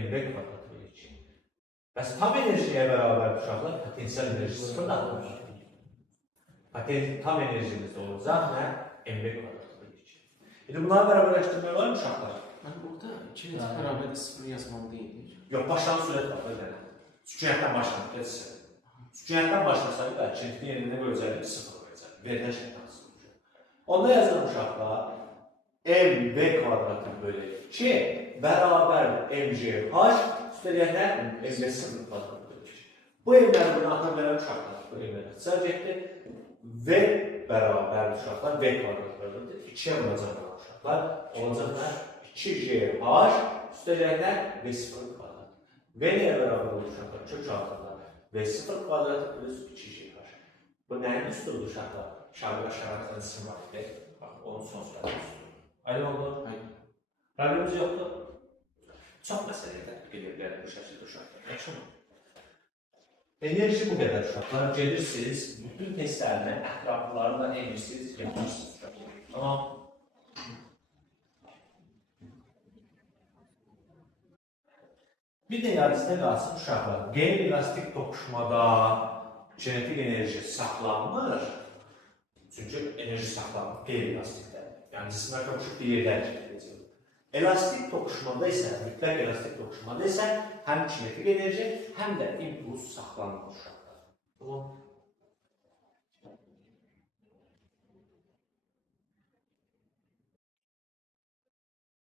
MV kvadratı bölü 2. Bəs tam enerjiyə bərabər uşaqlar potensial enerji sıfırdan olur. Tam enerjimizdə olacaq nə? MV kvadratı bölü 2. İndi bunları bərabərləşdirmək var mı uşaqlar? Burada kinetik bərabərdə 0 yazmalı deyilir. Yox, başlanğıc sürət var belə. Sükunətdən başlanıb keçsin. Sükunətdən başlasaydı da kinetin yerinə böləcəkdir 0 qoyacaq. Verilən şəkildə asılı olacaq. Onda yazılır uşaqlar MV kvadratı bölü 2 bərabər MGH üstəliyəndən MV0 kvadratı bölü 2. Bu evləri bunu ata bilən uşaqlar bu evləri ixtisarcəkdir. V bərabər uşaqlar V kvadratı bölü 2-yə vuracaq uşaqlar. Olacaqlar 2GH üstəliyəndən V0 kvadratı. V nəyə bərabər olur uşaqlar? Kök altında V0 kvadratı plus 2GH. Bu nəyin üstüdür uşaqlar? Şarqıdan cisim var. Bax, onun son sürəti üstüdür. Aydın oldu? Aydın. Problemimiz yoxdur. Çox məsələyə tətbiq edə bilərik bu şəkildə uşaqlar. Yaxşımı? Enerji bu qədər uşaqlar. Gedirsiniz, bütün testlərini, ətraflarını emirsiniz, yapmışsınız uşaqlar. Tamam. Bir də yadınızda qalsın uşaqlar. Qeyri-elastik toqquşmada kinetik enerji saxlanmır. Çünki enerji saxlanmır qeyri-elastikdə. Yəni cisimlər toqquşub bir yerdə hərəkət edəcək. Elastik toqquşmada isə, mütləq elastik toqquşmada isə həm kinetik enerji, həm də impuls saxlanılır uşaqlar. Tamam.